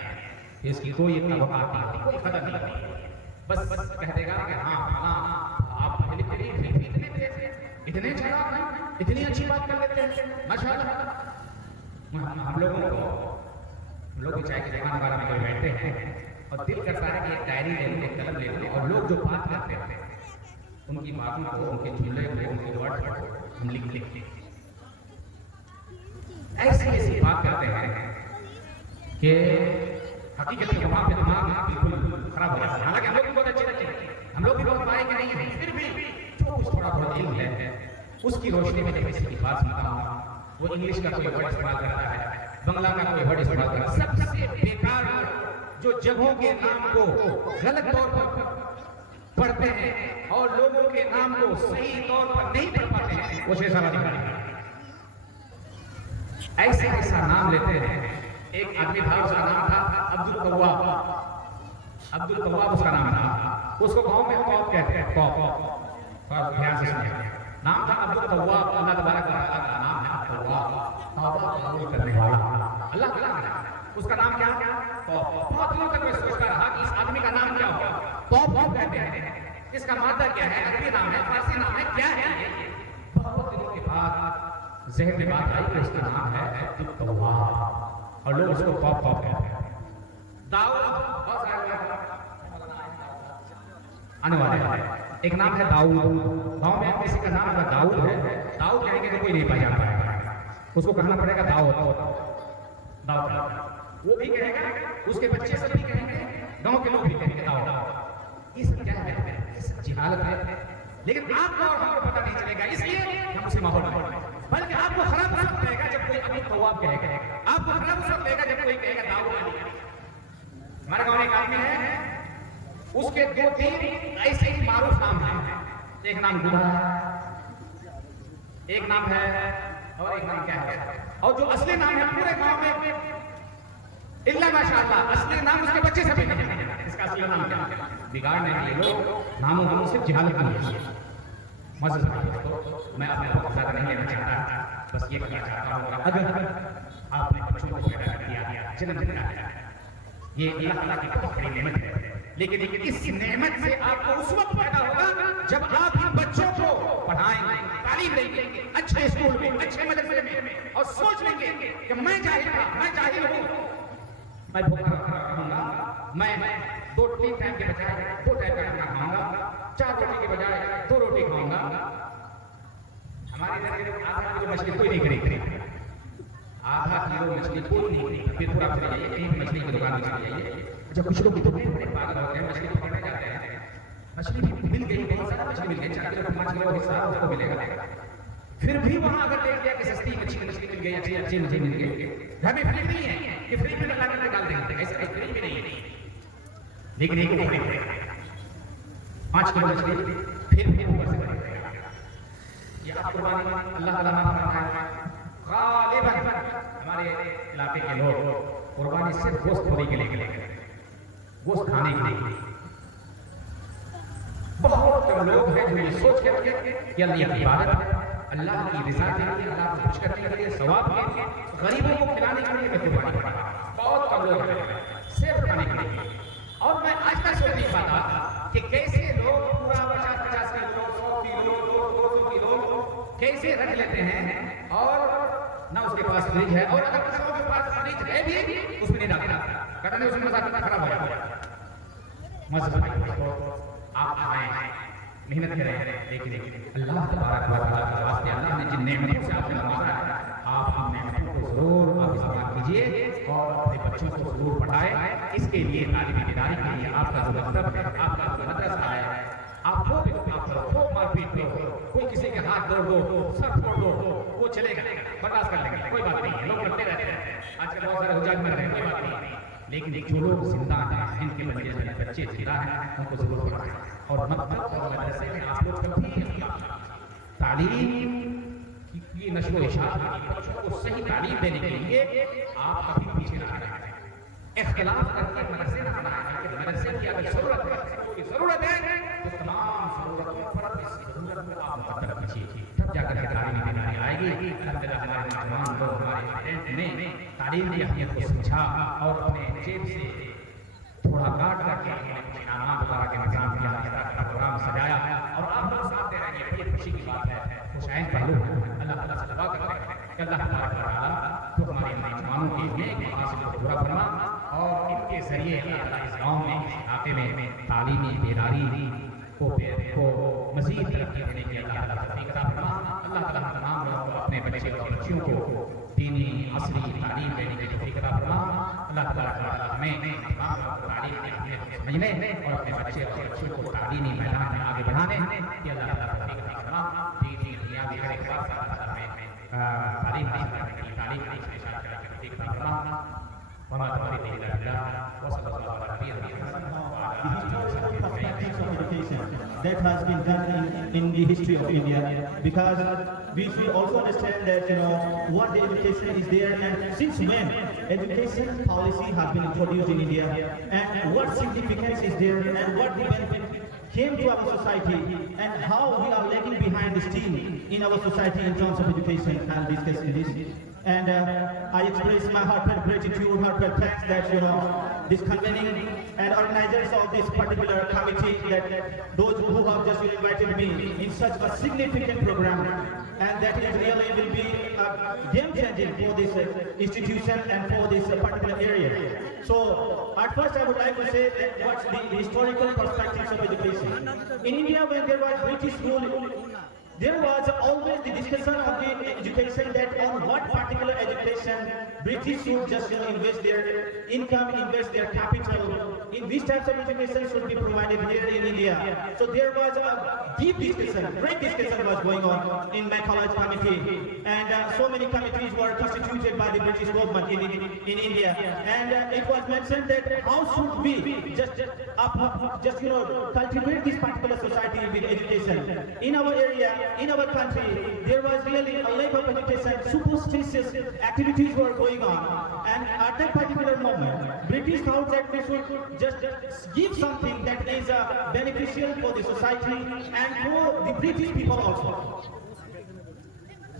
کہ اس کی کوئی اتنا وقت نہیں، کوئی قدر نہیں، بس کہہ دے گا کہ ہاں آپ پڑھے لکھے نہیں، اتنے تیز ہیں، اتنے چالاک ہیں، اتنی اچھی بات کر لیتے ہیں، ماشاءاللہ۔ ہم لوگ چائے کے دکان والا میں بیٹھتے ہیں اور دل کرتا ہے کہ ایک ڈائری لے لیں، ایک قلم لے لیں، اور لوگ جو بات کرتے ہیں ان کی باتوں کو، ان کے جملے کو، ان کے ورڈ کو ہم لکھتے ہیں، ایسی بات کرتے ہیں کہ حقیقت میں وہاں پہ دماغ بالکل خراب ہو جاتا ہے۔ حالانکہ ہم لوگ بھی بہت اچھے لگتے ہیں، ہم لوگ بھی بہت پائے کہ نہیں ہیں، پھر بھی جو کچھ تھوڑا بہت علم ہے اس کی روشنی میں جب کسی کی بات سنتا ہوں وہ انگلش کا کوئی ورڈ استعمال کرتا ہے, بنگلہ کا کوئی ورڈ استعمال کرتا ہے, سب سے بیکار جو جگہوں کے نام کو غلط طور پر پڑھتے ہیں اور لوگوں کے نام کو صحیح طور پر نہیں پڑھ پاتے ہیں, وہ شیخ صاحب دکھائی ایسا ایسا نام لیتے ہیں. ایک آدمی تھا, اس کا نام تھا عبدالتواب, عبدالتواب اس کا نام تھا. اس کو گاؤں میں قوت کہتے ہیں, قوت, دھیان سے سنیے, نام تھا عبدالتواب. اللہ تبارک و تعالیٰ کا نام ہے التواب, توبہ قبول کرنے والا. اللہ تعالیٰ کا اس کا نام کیا؟ قوت. بہت دنوں تک میں سوچتا رہا کہ اس آدمی کا نام کیا ہوگا, قوت کیوں کہتے ہیں, اس کا مادہ کیا ہے, عربی نام ہے, فارسی نام ہے, کیا ہے. بہت دنوں کے بعد ذہن میں بات آئی کہ اس کا نام ہے عبدالتواب اور لوگ اس کو قوت کہتے ہیں. داؤد آنے والے ہیں, ایک نام ہے داؤد. گاؤں میں کسی کا نام اگر داؤد ہے, داؤد کہیں گے تو کوئی نہیں پا جاتا ہے, اس کو کہنا پڑے گا داؤد. داؤد وہ بھی کہے گا, اس کے بچے سب بھی کہیں گے, گاؤں کے لوگ بھی کہیں گے داؤد. یہ سب کیا ہے, جہالت ہے. لیکن آپ کو اور ہم کو پتہ نہیں چلے گا, اس لیے ہم اسے ماحول میں, بلکہ آپ کو خراب اس وقت لگے گا جب کوئی عبدالتواب کہے گا, آپ کو خراب اس وقت لگے گا جب کوئی کہے گا داؤد علی. ہمارے گاؤں میں ایک آدمی ہے, اس کے دو تین ایسے ہی معروف نام ہیں. ایک نام گدا ہے, ایک نام ہے, اور ایک نام کیا ہے, اور جو اصلی نام ہے پورے گاؤں میں اللہ ماشاءاللہ اصلی نام اس کے بچے سے بھی نہیں ہے. اس کا اصلی نام کیا ہے, بگاڑنے کے لیے لوگ ناموں ہم سے جہالت نہیں ہے. مزہ میں اپنے وقت زیادہ نہیں لینا چاہتا, بس یہ کہنا چاہتا ہوں اگر آپ نے بچوں کو پیدا کیا, جنم دیا, یہ اللہ تعالیٰ کی بہت بڑی نعمت ہے. لیکن اس نعمت سے آپ کو اس وقت پیدا ہوگا جب آپ ان بچوں کو پڑھائیں گے, تعلیم دیں گے, اچھے اسکول میں, اچھے مدرسے میں, اور سوچ لیں گے کہ میں جاہل تھا, میں جاہل ہوں, میں بھوکا رہوں گا, میں 2-3 ٹائم کے بجائے 2 ٹائم کا کھانا کھاؤں گا, 4 روٹی کے بجائے 2 روٹی کھاؤں گا. ہمارے گھر کے آدھا کلو مچھلی کوئی نہیں خریدتے, آدھا کلو مچھلی کوئی نہیں خریدتے. پھر تھوڑا چلے جائیے کہیں مچھلی کی دکان میں چلے جائیے, جب کچھ لوگ اتنے پاگل ہوتے ہیں مچھلی پکڑنے جاتے ہیں, مچھلی مل گئی, بہت زیادہ مچھلی مل گئی, 4 کلو 5 کلو حصہ اس کو ملے گا. پھر بھی وہاں اگر دیکھ لیا کہ سستی مچھلی مل گئی, اچھی مچھلی مل گئی, گھر میں فریج نہیں ہے کہ فریج میں لگا کر ڈال دیں گے, ایسا فریج بھی نہیں ہے. لیکن ایک فریج 5 کلو مچھلی پھر بھی اوپر سے بنے گا. یہ آپ قربانی اللہ تعالیٰ معاف فرمائے. غالباً ہمارے علاقے کے لوگ قربانی صرف گوشت خوری کے لیے, گوشت کھانے کے لیے. بہت کم لوگ ہیں جو یہ سوچ کے رکھے کہ اللہ کی عبادت ہے, اللہ کی رضا کے لیے, اللہ کو خوش کرنے کے لیے, ثواب کے لیے, غریبوں کو کھلانے کے لیے میں قربانی کرتا ہوں. بہت کم لوگ ہیں صرف کھانے کے لیے. اور میں آج تک سوچ نہیں پاتا کہ کیسے لوگ پورا 50-50 کلو, 100 کلو, 200 کلو کیسے رکھ لیتے ہیں, اور نہ اس کے پاس فریج ہے, اور اگر کسی کے پاس فریج ہے بھی اس میں نہیں ڈالتا, کہتے ہیں اس میں مزاج خراب ہو جاتا ہے. مزہ آپ آئیں, محنت کریں, لیکن اللہ تبارک و تعالیٰ کے واسطے اللہ نے جن نعمتوں سے آپ نے نوازا ہے, آپ ان نعمتوں کو ضرور آپ استعمال کیجیے اور اپنے بچوں کو ضرور پڑھائیں. اس کے لیے تعلیمی ادارے کے لیے آپ کا جو مکتب ہے, آپ کا جو مدرسہ ہے, آپ کو خوب مار پیٹ دو, کوئی کسی کے ہاتھ توڑ دو, سر توڑ دو, وہ چلے گا, برداشت کر لیں گے, کوئی بات نہیں ہے. لوگ کرتے رہتے ہیں, آج کل بہت سارے حجاج مر رہے ہیں, کوئی بات نہیں. لیکن جو لوگ زندہ ہیں, جن کے بچے زندہ ہیں, ان کو ضرور پڑھائیں. اور مکتب اور مدرسے میں آپ لوگ کبھی تعلیم کی نشر و اشاعت, بچوں کو صحیح تعلیم دینے کے لیے آپ کبھی پیچھے نہ رہیں. اختلاف کر کے مدرسے نہ بنائیں, کہ مدرسے کی اگر ضرورت ہے, کوئی ضرورت ہے, تو تمام ضرورتوں پر اس ضرورت کو آپ مقدم کیجیے, تب جا کر کے تعلیمی بیداری آئے گی. الحمدللہ ہمارے نوجوان لوگ, ہمارے اسٹوڈنٹ نے تعلیم کی اہمیت کو سمجھا اور اپنے جیب سے تھوڑا کاٹ کر کے انعامات وغیرہ کے نظام کیا, کا پروگرام سجایا, اور آپ لوگ ساتھ دے رہے ہیں. یہ خوشی کی بات ہے, خوشائن پہلو ہے. اللہ تعالیٰ سے دعا کرتے ہیں کہ اللہ تعالیٰ تو ہمارے نوجوانوں کے نیک مقاصد کو پورا فرما, اور ان کے ذریعے اللہ اس گاؤں میں, اس علاقے میں تعلیمی بیداری کو مزید ترقی دینے کی اللہ تعالیٰ توفیق عطا فرما. اللہ تعالیٰ تمام لوگوں کو, اپنے بچے اور بچیوں کو دینی عصری تعلیم دینے کی توفیق عطا فرما. اللہ تعالیٰ ہمیں تمام لوگوں کو تعلیم کی اہمیت کو سمجھنے اور اپنے بچے اور بچیوں کو تعلیمی میدان میں آگے بڑھانے کی اللہ تعالیٰ توفیق عطا فرما. دینی دنیاوی دیگر اخراج میں تعلیم حاصل کرنے کی تعلیم حاصل کرنے کی فرما وما توفیقی الا باللہ وصلی اللہ علی نبینا that has been done in the history of India, because we should also understand that what the education is there, and since when education policy has been introduced in India, and what significance is there, and what the benefit came to our society, and how we are lagging behind the steam in our society in terms of education. I'll discuss this. And I express my heartfelt gratitude, heartfelt thanks that this convening and organizers of this particular committee, that those who have just invited me in such a significant program, and that it really will be game changing for this institution and for this particular area. So at first I would like to say that what's the historical perspectives of education. In India, when there was British rule, there was always the discussion of the education, that on what particular education British should just invest their income, invest their capital, in which types of education should be provided here in India. So there was a deep discussion, great discussion was going on in my college committee, and so many committees were constituted by the British government in India, and it was mentioned that how should we just cultivate this particular society with education. In our area, in our country, there was really a lack of education, superstitious activities were going on, and at that particular moment, British thought that we should just give something that is beneficial for the society and for the British people also.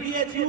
BHU,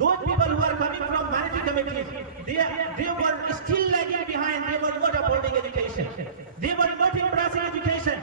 those people who are coming from minority communities, they were still lagging behind. They were not upholding education. They were not embracing education.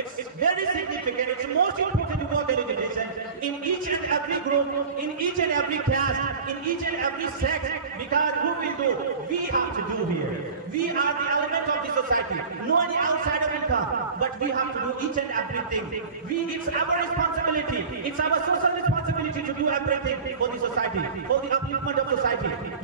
It's very significant. It's most important to work in education in each and every group, in each and every class, in each and every sect. Because who will do? We have to do here. We are the element of the society. No any outsider will come, but we have to do each and everything. It's our responsibility. It's our social responsibility to do everything for the society, for the upliftment of society.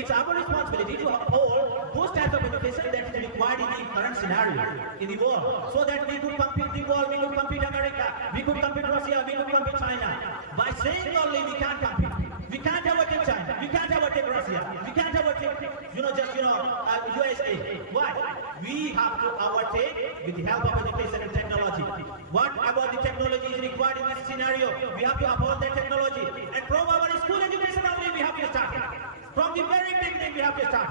It's our responsibility to uphold those types of education that is required in the current scenario in the world, so that we could compete the world, we could compete America, we could compete Russia, we could compete China. By saying only we can't compete, we can't overtake China, we can't overtake Russia, we can't overtake USA. Why? We have to overtake with the help of education and technology. What about the technology is required in this scenario? We have to uphold that technology, and from our school education only we have to start. From the very beginning we have to start.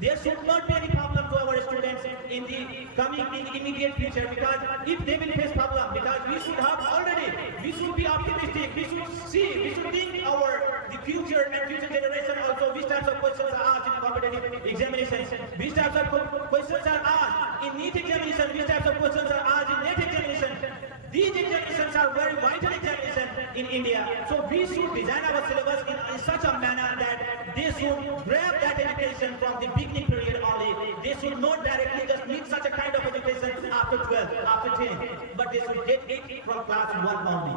There should not be any problem to our students in the immediate future, because if they will face problem, because we should be optimistic, we should think the future and future generation also which types of questions are asked in competitive examinations, which types of questions are asked in NEET examination, which types of questions are asked in NET examination. These examinations are very vital examinations in India. So we should design our syllabus in such a manner that they should grab that education from the beginning period only. They should not directly just need such a kind of education after 12, after 10, but they should get it from class 1 only.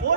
4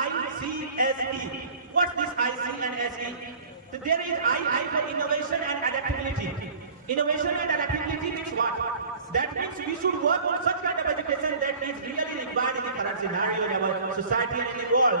ICSE. What's this IC and SE? So there is I for innovation and adaptability. Innovation and adaptability means what? That means we should work on such kind of education that is really required in the current scenario in our society and in the world.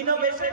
innovation,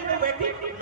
innovative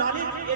knowledge,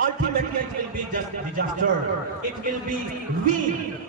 ultimately it will be just disaster, it will be weak।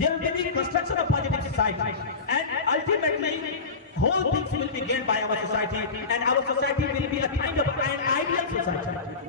There will be construction of positive society, and ultimately whole things will be gained by our society, and our society will be a kind of an ideal society।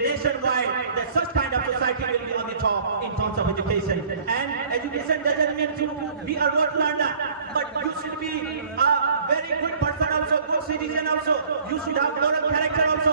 nationwide that such kind of society will be on the top in terms of education। And education doesn't mean to be a rote learner, but you should be a very good person also, good citizen also, you should have moral character also।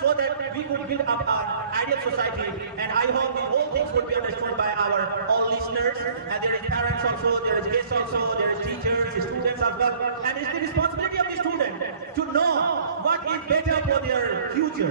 so that we could build up our ideal society, and I hope the whole things would be understood by our all listeners, and there is parents also, there is guests also, there is teachers, students as well, and it's the responsibility of the student to know what is better for their future।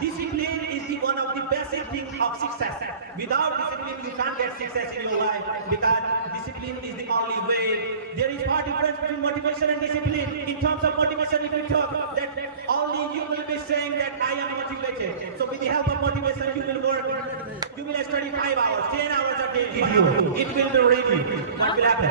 Discipline is the one of the basic thing of success. Without discipline, you can't get success in your life, because discipline is the only way. There is far difference between motivation and discipline. In terms of motivation, if we talk, that only you will be saying that I am motivated. So with the help of motivation, you will work. You will study 5 hours, 10 hours a day. It will be ready. What will happen?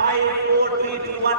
5, 4, 3, 2, 1,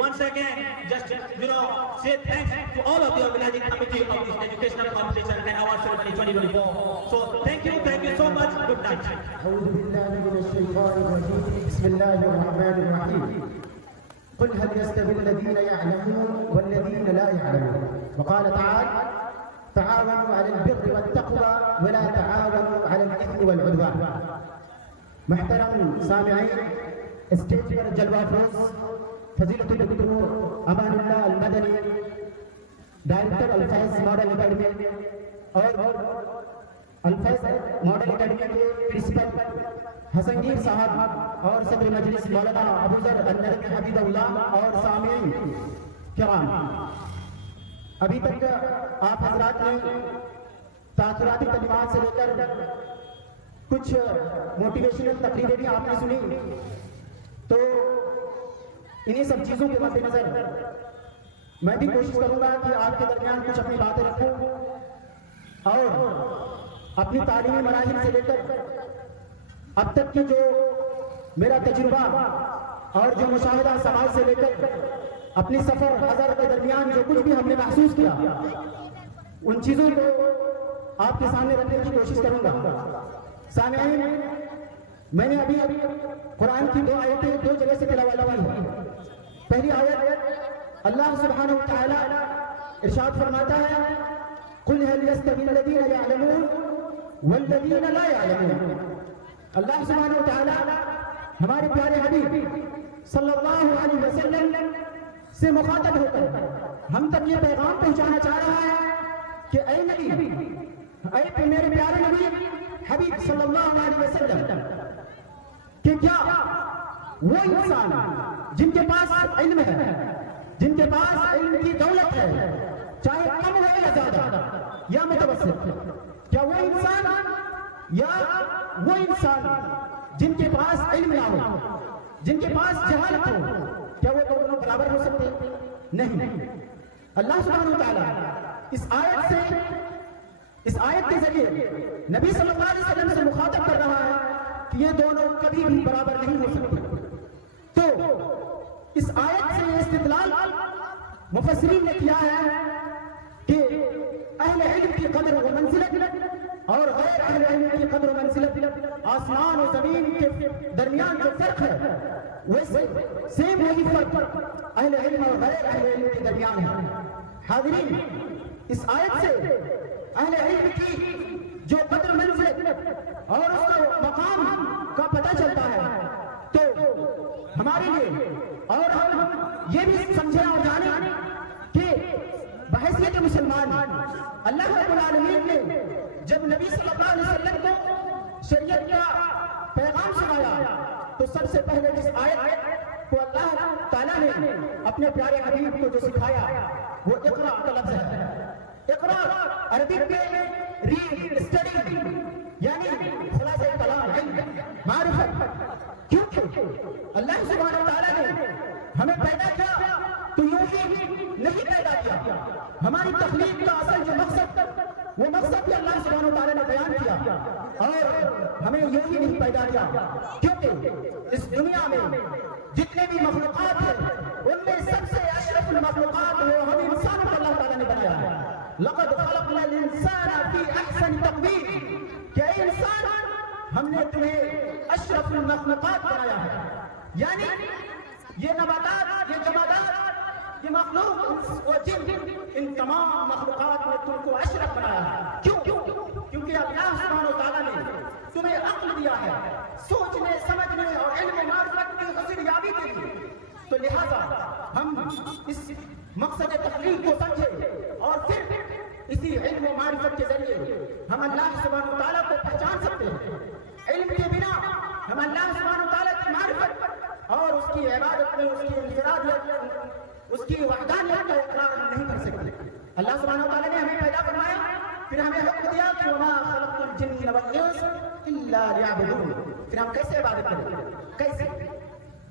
once again just say thanks to all of the organizing committee of this educational competition and award ceremony 2024. So thank you so much. Good night. أعوذ بالله من الشيطان الرجيم. بسم الله الرحمن الرحيم. قل هل يستوي الذين يعلمون والذين لا يعلمون. وقال تعالى تعاونوا على البر والتقوى ولا تعاونوا على الإثم والعدوان. محترم سامعین، اسٹیج پر جلوہ افروز فضیلت الدکتور Aman Ullah المدنی، director الفیض model academy اور الفیض ماڈل اکیڈمی کے پرنسپل حسنگیر صاحب اور صدر مجلس مولانا ابوذر النرمی حفیظ اللہ اور سامعین کرام، ابھی تک آپ حضرات نے تاثراتی کلمات سے لے کر کچھ موٹیویشنل تقریریں بھی آپ نے سنی، تو انہی سب چیزوں کے مد نظر میں بھی کوشش کروں گا کہ آپ کے درمیان کچھ اپنی باتیں رکھوں اور اپنی تعلیمی مراحل سے لے کر اب تک کی جو میرا تجربہ اور جو مشاہدہ سماج سے لے کر اپنی سفر حضر کے درمیان جو کچھ بھی ہم نے محسوس کیا، ان چیزوں کو آپ کے سامنے رکھنے کی کوشش کروں گا۔ سامعین، میں نے ابھی قرآن کی 2 آیتیں 2 جگہ سے تلاوت کی ہے۔ پہلی آیت اللہ سبحانہ و تعالی ارشاد فرماتا ہے قل هل يستوي الذين يعلمون والذين لا يعلمون۔ اللہ سبحانہ و تعالی ہمارے پیارے حبیب صلی اللہ علیہ وسلم سے مخاطب ہو کر ہم تک یہ پیغام پہنچانا چاہ رہا ہے کہ اے نبی، اے میرے پیارے نبی حبیب صلی اللہ علیہ وسلم، کہ کیا وہ انسان جن کے پاس علم ہے، جن کے پاس علم کی دولت ہے، چاہے کم ہو یا زیادہ یا متوسط، کیا وہ انسان یا وہ انسان جن کے پاس علم نہ ہو، جن کے پاس جہالت ہو، کیا وہ دونوں برابر ہو سکتے ہیں؟ نہیں۔ اللہ سبحانہ وتعالی اس آیت کے ذریعے نبی صلی اللہ علیہ وسلم سے مخاطب کر رہا ہے کہ یہ دونوں کبھی بھی برابر نہیں ہو سکتے۔ تو اس آیت سے یہ استدلال مفسرین نے کیا ہے کہ اہل علم کی قدر و منزلت اور غیر اہل علم کی قدر و منزلت، آسمان و زمین کے درمیان جو فرق ہے ویسے سیم وہی فرق اہل علم اور غیر اہل علم کے درمیان ہے۔ حاضرین، اس آیت سے اہل علم کی جو قدر منزلت اور اس کا مقام کا پتہ چلتا ہے، تو ہمارے لیے اور ہم یہ بھی سمجھیں اور جانیں کہ بحیثیت مسلمان اللہ رب العالمین نے جب نبی صلی اللہ علیہ وسلم کو شریعت کا پیغام سنایا تو سب سے پہلے جس آیت کو اللہ تعالیٰ نے اپنے پیارے حبیب کو جو سکھایا وہ اقرا کا لفظ ہے۔ اقرا عربک میں ریڈ، اسٹڈی، یعنی خلاصہ کلام، علم، معرفت۔ کیونکہ اللہ سبحانہ وتعالیٰ نے ہمیں پیدا کیا تو یوں ہی نہیں پیدا کیا. ہماری تخلیق کا اصل جو مقصد وہ مقصد بھی اللہ سبحانہ و تعالیٰ نے بیان کیا اور ہمیں یوں ہی نہیں پیدا کیا کیونکہ اس دنیا میں جتنے بھی مخلوقات ہیں ان میں سب سے اشرف المخلوقات وہ ہم انسانوں کو اللہ تعالیٰ نے بنایا ہے. لقد خلقنا الانسان فی احسن تقویم کہ اے انسان ہم نے تمہیں اشرف المخلوقات بنایا ہے. یعنی یہ نباتات، یہ جمادات، یہ مخلوق و جن، ان تمام مخلوقات نے تم کو اشرف بنایا ہے. کیوں؟ کیونکہ اللہ سبحانہ و تعالیٰ نے تمہیں عقل دیا ہے سوچنے سمجھنے اور علم و معرفت کی حاصل یابی کے لیے. تو لہذا ہم اس مقصد تخلیق کو سمجھے اور پھر اسی علم و معرفت کے ذریعے ہم اللہ سبحانہ و تعالیٰ کو پہچان سکتے ہیں. علم کے بنا ہم اللہ سبحانہ و تعالیٰ کی معرفت اور اس کی عبادت میں اس کی انفرادیت، اس کی وحدانیت کا اقرار ہم نہیں کر سکتے. اللہ سبحانہ و تعالیٰ نے ہمیں پیدا فرمایا، پھر ہمیں حکم دیا کہ وما خلقت الجن والانس الا لیعبدون. پھر ہم کیسے عبادت کریں؟ کیسے؟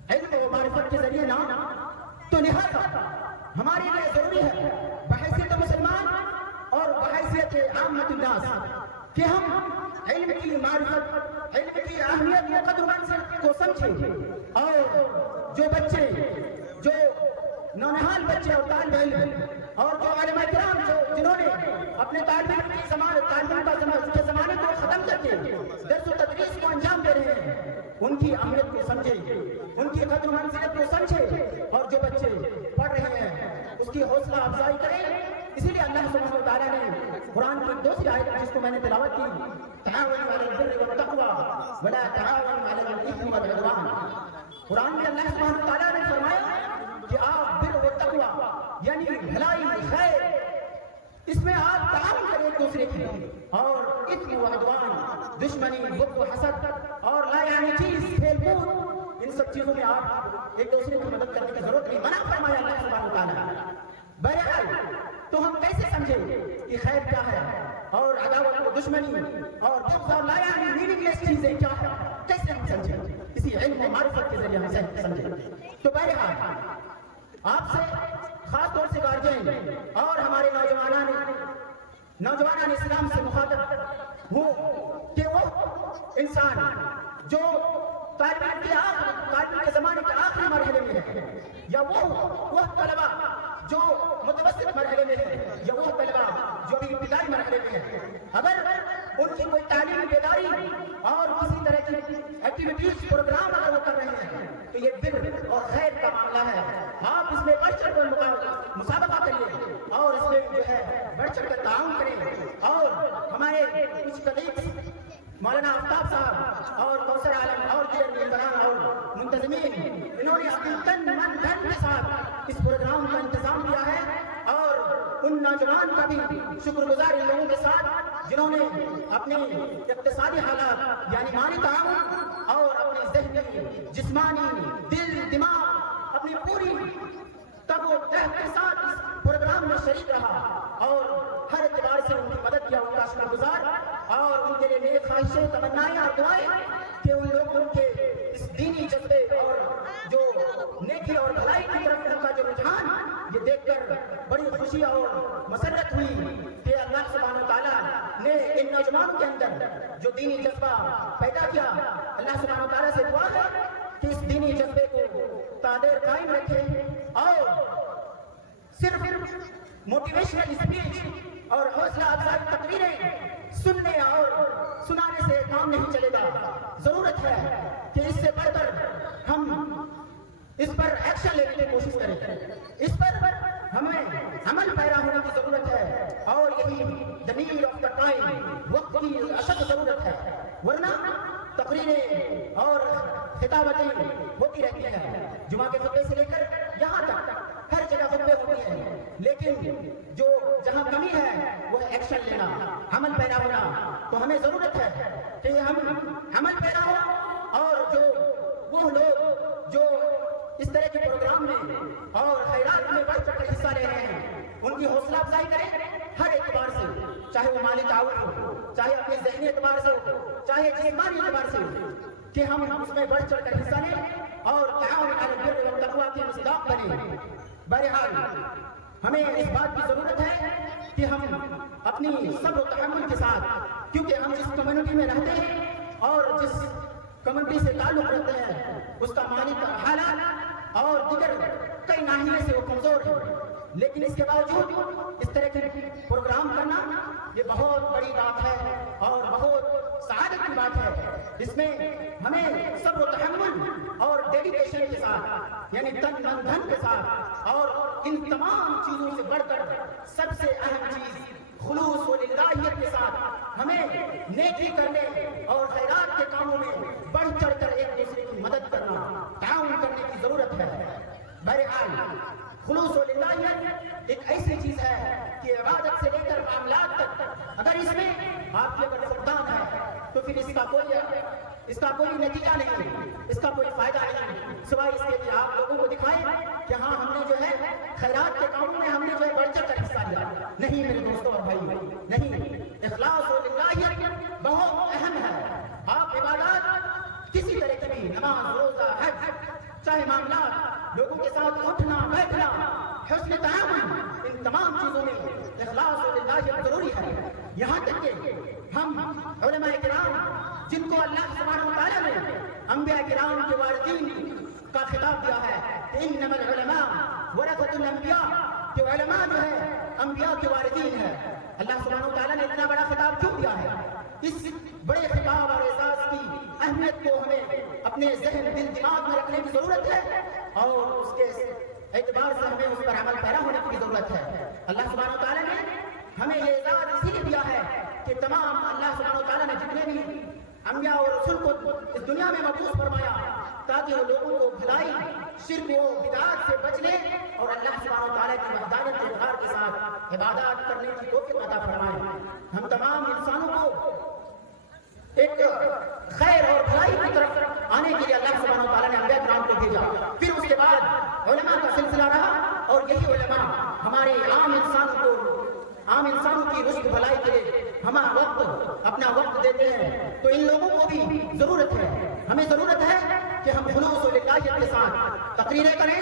علم و معرفت کے ذریعے نہ. تو لہذا ہمارے لیے ضروری ہے بحیثیت مسلمان اور بحیثیت عامت الناس کہ ہم علم کی معرفت، علم کی اہمیت و قدر و منزلت کو سمجھیں. اور جو بچے، جو نونہال بچے اور طالب علم اور جو علماء کرام جنہوں نے اپنے طالب علم کے زمانے کو ختم کر کے درس و تدریس کو انجام دے رہے ہیں، ان کی اہمیت کو سمجھیں، ان کی قدر و منزلت کو سمجھیں. اور جو بچے پڑھ رہے ہیں اس کی حوصلہ افزائی کریں. اسی لیے اللہ سبحانہ و تعالیٰ نے قرآن کی دوسری آیت جس کو میں نے تلاوت کی، تعاونوا علی البر والتقوی ولا تعاونوا علی الاثم والعدوان. قرآن میں اللہ سبحانہ و تعالیٰ نے فرمایا کہ آپ بر و تقوی یعنی بھلائی، خیر، اس میں آپ تعاون کریں ایک دوسرے کی، اور اثم و عدوان دشمنی، بغض و حسد اور لا یعنی چیز، کھیل کود، ان سب چیزوں میں آپ ایک دوسرے کی مدد کرنے کی ضرورت نہیں. منع فرمایا اللہ سبحانہ و تعالیٰ. بہرحال تو ہم کیسے سمجھیں کہ خیر کیا ہے اور عداوت و دشمنی اور بغض اور لا یعنی میننگ لیس چیزیں کیا ہے؟ کیسے ہم سمجھیں؟ اسی علم و معرفت کے ذریعے ہم سمجھیں. تو بہرحال آپ سے خاص طور سے گارجین اور ہمارے نوجوانان اسلام سے مخاطب ہوں کہ وہ انسان جو طالب علم کے زمانے کے آخری مرحلے میں ہے، یا وہ طلبہ جو متوسط مرحلے میں ہے، یا وہ طلبہ جو ابھی ابتدائی مرحلے میں ہے، اگر ان کی کوئی تعلیمی بیداری اور کسی طرح کی ایکٹیویٹیز پروگرام اگر وہ کر رہے ہیں تو یہ بر اور خیر کا معاملہ ہے. آپ اس میں بڑھ چڑھ کر مسابقہ کریے اور اس میں جو ہے بڑھ چڑھ کر تعاون کریں. اور ہمارے کچھ کلیگز مولانا آفتاب صاحب اور کوثر عالم اور دیگر ممبران اور منتظمین، انہوں نے اپنی تن من دھن کے ساتھ اس پروگرام کا انتظام کیا ہے. اور ان نوجوان کا بھی شکر گزار ان لوگوں کے ساتھ جنہوں نے اپنے اقتصادی حالات یعنی مالی تعاون اور اپنے ذہنی، جسمانی، دل، دماغ، اپنی پوری تب و تحت کے ساتھ اس پروگرام میں شریک رہا اور ہر اعتبار سے ان کی مدد کیا. ان کا شکر گزار اور ان کے لیے نیک خواہشیں، تمنائیں اور دعائیں کہ ان لوگوں کے اس دینی جذبے اور جو نیکی اور بھلائی کی طرف ان کا جو رجحان، یہ دیکھ کر بڑی خوشی اور مسرت ہوئی کہ اللہ سبحانہ و تعالیٰ نے ان نوجوانوں کے اندر جو دینی جذبہ پیدا کیا. اللہ سبحانہ و تعالیٰ سے دعا ہے کہ اس دینی جذبے کو تادیر قائم رکھے اور صرف موٹیویشنل اسپیچ اور حوصلہ افزائی تقریریں سننے اور سنانے سے کام نہیں چلے گا. ضرورت ہے کہ اس سے بڑھ کر ہم اس پر ایکشن لینے کی کوشش کریں. اس پر ہمیں عمل پیرا ہونے کی ضرورت ہے اور یہی the need of the time، وقت کی اشد ضرورت ہے. ورنہ تقریریں اور خطابتیں ہوتی رہتی ہیں، جمعہ کے خطبے سے لے کر یہاں تک ہر جگہ خطبے ہوتی ہیں، لیکن جو جہاں کمی ہے وہ ایکشن لینا، عمل پیرا ہونا. تو ہمیں ضرورت ہے کہ ہم عمل پیرا ہو اور جو وہ لوگ جو اس طرح کے پروگرام میں اور خیرات میں بڑھ چڑھ کر حصہ لے رہے ہیں ان کی حوصلہ افزائی کریں ہر اعتبار سے، چاہے وہ مالی تعاون ہو، چاہے اپنے ذہنی اعتبار سے ہو، چاہے جسمانی اعتبار سے ہو، کہ ہم اس میں بڑھ چڑھ کر حصہ لیں اور تعاون علی البر والتقوی کی مصداق بنیں. بہرحال ہمیں اس بات کی ضرورت ہے کہ ہم اپنی صبر و تحمل کے ساتھ، کیونکہ ہم جس کمیونٹی میں رہتے ہیں اور جس کمیونٹی سے تعلق رکھتے ہیں اس کا مالی حالات اور دیگر کئی ناحیے سے وہ کمزور ہے، لیکن اس کے باوجود اس طرح کے پروگرام کرنا یہ بہت بڑی بات ہے اور بہت سعادت کی بات ہے۔ اس میں ہمیں صبر و تحمل اور ڈیڈیکیشن کے ساتھ، یعنی تن من دھن کے ساتھ، اور ان تمام چیزوں سے بڑھ کر سب سے اہم چیز خلوص و للہیت کے ساتھ ہمیں نیکی کرنے اور خیرات کے کاموں میں بڑھ چڑھ کر ایک دوسرے کی مدد کرنا، تعاون کرنے کی ضرورت ہے۔ بہرحال خلوص و للہیت ایک ایسی چیز ہے کہ عبادت سے لے کر معاملات تک اگر اس میں آپ کی اگر فقدان ہے تو پھر اس کا کوئی نتیجہ نہیں، اس کا کوئی فائدہ نہیں، سوائے اس کے کہ آپ لوگوں کو دکھائیں کہ ہاں ہم نے جو ہے خیرات کے کاموں میں ہم نے جو ہے بڑھ چڑھ کر حصہ لیا۔ نہیں میرے دوستوں اور بھائی، نہیں، اخلاص و للہیت بہت اہم ہے۔ آپ عبادات کسی طرح کی بھی، نماز، روزہ، حج، چاہے معاملات، لوگوں کے ساتھ اٹھنا بیٹھنا، حسن تعامل، ان تمام چیزوں میں اخلاص و للہیت ضروری ہے۔ یہاں تک کہ ہم علماء کرام جن کو اللہ سبحانہ و تعالیٰ نے انبیاء کرام کے وارثین کا خطاب دیا ہے کہ انما العلماء ورثۃ الانبیاء، کہ علماء جو ہے انبیاء کے وارثین ہے۔ اللہ سبحانہ و تعالیٰ نے اتنا بڑا خطاب کیوں دیا ہے؟ اس بڑے خطاب اور اعزاز کی اہمیت کو ہمیں اپنے ذہن دل دماغ میں رکھنے کی ضرورت ہے اور اس کے اعتبار سے ہمیں اس پر عمل پیرا ہونے کی ضرورت ہے۔ اللہ سبحانہ و تعالیٰ نے ہمیں یہ اعزاز اسی لیے دیا ہے کہ تمام اللہ سبحانہ و تعالیٰ نے جتنے بھی انبیاء اور رسول کو اس دنیا میں مبعوث فرمایا تاکہ وہ لوگوں کو بھلائی، شرک و بدعات سے بچنے اور اللہ سبحانہ و تعالیٰ کی وحدانیت کے اقرار کے ساتھ عبادات کرنے کی توفیق عطا فرمائے۔ ہم تمام انسانوں کو ایک خیر اور بھلائی کی طرف آنے کے لیے اللہ سبحانہ و تعالیٰ نے انبیاء کرام کو بھیجا، پھر اس کے بعد علماء کا سلسلہ رہا، اور یہی علماء ہمارے عام انسانوں کی رشد بھلائی کے لیے اپنا وقت دیتے ہیں۔ تو ان لوگوں کو بھی ضرورت ہے، ہمیں ضرورت ہے کہ ہم خلوص و للہیت کے ساتھ تقریریں کریں،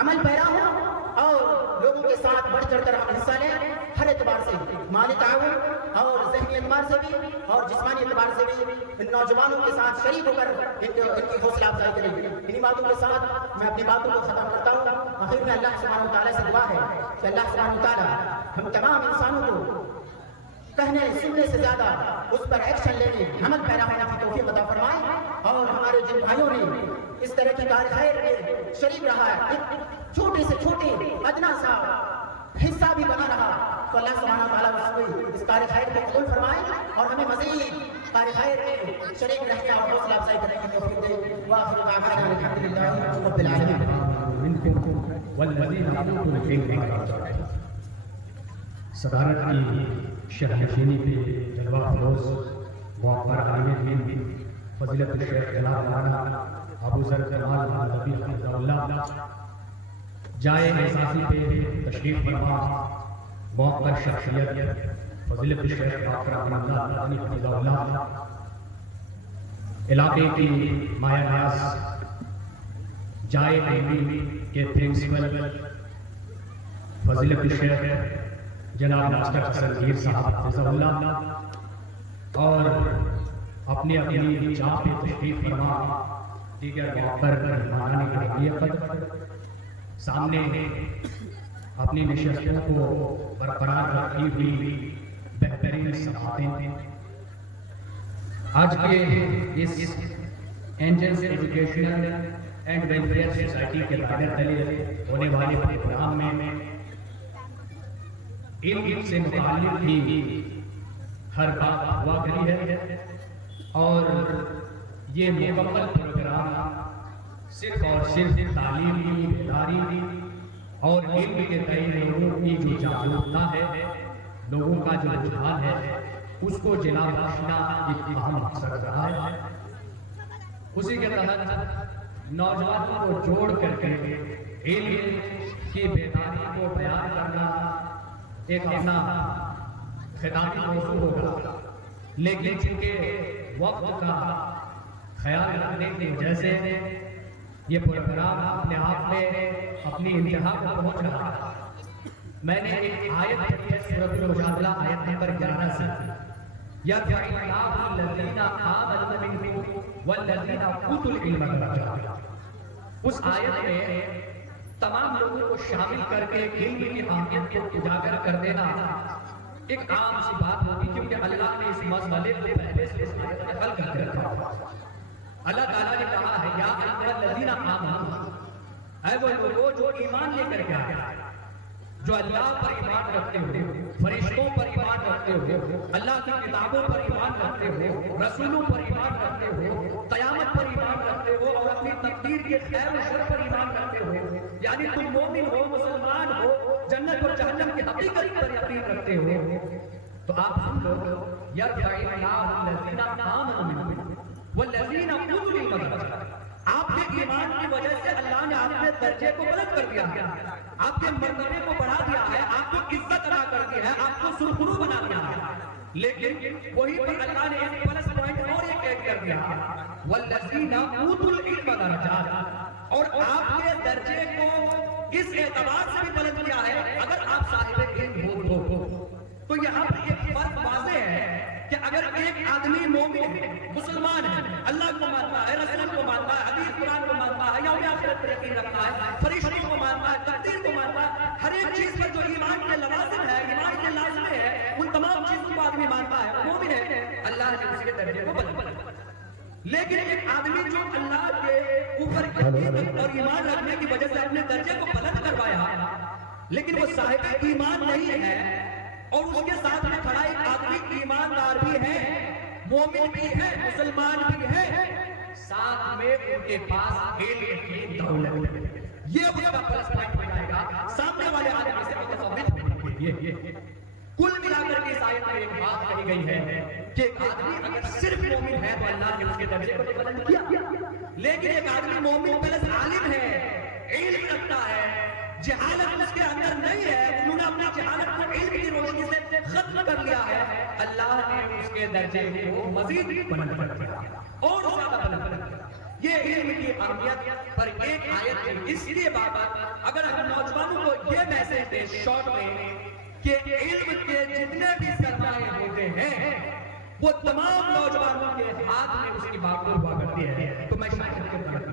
عمل پیرا ہوں اور لوگوں کے ساتھ بڑھ چڑھ کر ہم حصہ لیں، ہر اعتبار سے، مالی تعاون اور ذہنی اعتبار سے بھی اور جسمانی اعتبار سے بھی ان نوجوانوں کے ساتھ شریک ہو کر ان کی حوصلہ افزائی کریں۔ انہی باتوں کے ساتھ میں اپنی باتوں کو ختم کرتا ہوں۔ آخر میں اللہ سبحانہ و تعالیٰ سے دعا ہے کہ اللہ سبحانہ و تعالیٰ ہم تمام انسانوں کو کہنے سننے سے زیادہ اس پر ایکشن لینے، عمل پیرا ہونے کی توفیق عطا فرمائے، اور ہمارے جن بھائیوں نے اس طرح کی کار خیر میں شریک رہا ہے، چھوٹے سے چھوٹے ادنا سا حصہ بھی بنا رہا، تو اللہ سبحانہ وتعالیٰ اس کار خیر کو قبول فرمائے اور ہمیں مزید کار خیر میں شریک رہنے اور حوصلہ افزائی کرنے کی توفیق دے۔ وآخر دعوانا الحمدللہ رب العالمین۔ والذین اوتوا العلم صدارت کی شہنشینی پہ جلوہ فروز معطر عالمین فضیلت الشیخ جناب مولانا ابو ذر کمال مولوی حفظہ اللہ، جائے احساسی پہ تشریف فرما معطر شخصیت فضیلت الشیخ ڈاکٹر احمد اللہ مدنی حفظہ اللہ، علاقے کی مایہ ناز جائے علمی کے پرنسپل فضیلت الشیخ جناب ماسٹر حسن صاحب حفظہ اللہ، اور اپنی اپنی جا پہ تشریف فرما دیگر معبر مہمانان اکرام سامنے اپنی نشستوں کو برقرار رکھی ہوئی بہترین سماعتیں آج کے اس Angels Educational and Welfare Society کے دائرے تلے ہونے والے پروگرام میں علم سے متعلق ہی ہر بات ہوا کری ہے، اور یہ مکمل پروگرام صرف اور صرف تعلیمی بیداری اور علم کے تئیں لوگوں کی جو جاگروکتا ہے، لوگوں کا جو رجحان ہے، اس کو جلا بخشنا ایک اہم مقصد رہا ہے۔ اسی کے تحت نوجوانوں کو جوڑ کر کے علم کی بیداری کو بیان کرنا ایک اپنا خطابی موضوع ہوگا، لیکن چونکہ وقت کا خیال رکھنے کی وجہ سے یہ پروگرام اپنے آپ میں اپنی انتہا کو پہنچ رہا ہے۔ میں نے ایک آیت پڑھی ہے سورۃ المجادلہ آیت نمبر 11 سے، یرفع اللہ الذین آمنوا منکم والذین اوتوا العلم درجات۔ اس آیت میں تمام لوگوں کو شامل کر کے علم کی اہمیت کو اجاگر کر دینا ایک عام سی بات ہوگی، کیونکہ اللہ نے اس مسئلے کو پہلے سے اس آیت میں حل کر کے رکھا ہوا ہے۔ اللہ تعالیٰ نے کہا ہے یا ایھا الذین آمنوا، اے وہ لوگوں جو ایمان لے کر کے آئے، جو اللہ پر ایمان رکھتے ہو، فرشتوں پر ایمان رکھتے ہو، اللہ کی کتابوں پر ایمان رکھتے ہو، رسولوں پر ایمان رکھتے ہو، قیامت پر ایمان رکھتے ہو، اور اپنی تقدیر کے خیر و شر پر ایمان رکھتے ہو، یعنی تم مومن ہو، مسلمان ہو، جنت اور جہنم کی حقیقت پر یقین رکھتے ہو، تو آپ سن لو یرفع اللہ الذین آمنوا منکم والذین اوتوا العلم درجات۔ آپ کے ایمان کی وجہ سے اللہ نے آپ کے درجے کو بلند کر دیا ہے، آپ کے مرتبے کو بڑھا دیا ہے، آپ کو عزت عطا کر دی ہے، آپ کو سرخرو بنا دیا ہے۔ لیکن وہی پر اللہ نے ایک پلس پوائنٹ اور ایک ایڈ کر دیا، والذین اوتوا العلم درجات، اور آپ کے درجے کو اس اعتبار سے بھی بلند کیا ہے اگر آپ صاحب علم ہو تو یہاں پر ایک فرق واضح ہے کہ اگر ایک آدمی مومن ہے، مسلمان ہے، اللہ کو مانتا ہے، رسول کو مانتا ہے، حدیث قرآن کو مانتا ہے، یوم آخرت پر یقین رکھتا ہے، فرشتوں کو مانتا ہے، تقدیر کو مانتا ہے، ہر ایک چیز پر جو ایمان کے لوازم ہے، ایمان کے لازمے ہے، ان تمام چیزوں کو آدمی مانتا ہے، مومن ہے، اللہ نے اس کے درجے کو بلند کیا۔ لیکن ایک آدمی جو اللہ کے اوپر یقین اور ایمان رکھنے کی وجہ سے اپنے درجے کو بلند کروایا، لیکن وہ صاحب ایمان نہیں ہے، اور اس کے ساتھ میں کھڑا ایک آدمی ایماندار بھی ہے، مومن بھی ہے، مسلمان بھی ہے، ساتھ میں ان کے پاس علم کی دولت ہے، یہ اس کا پلس پوائنٹ ہو جائے گا سامنے والے آدمی سے متفاوت ہونے کے لیے۔ کل ملا کر کے اس آیت میں ایک بات کہی گئی ہے کہ ایک آدمی اگر صرف مومن ہے تو اللہ نے اس کے درجے کو بلند کیا، لیکن ایک آدمی مومن پلس عالم ہے، علم رکھتا ہے، جہالت اس کے اندر نہیں ہے، انہوں نے اپنی جہالت کو علم کی روشنی سے ختم کر لیا ہے، اللہ نے اس کے درجے کو مزید بلند کر دیا اور زیادہ بلند کر دیا۔ یہ علم کی اہمیت پر ایک آیت ہے، اس لیے بات اگر ہم نوجوانوں کو یہ میسج دیں شارٹ میں کہ علم کے جتنے بھی سرمایے ہوتے ہیں وہ تمام نوجوانوں کے ہاتھ میں اس کی بات ہوا کرتی ہے، تو میں شاید کے طرف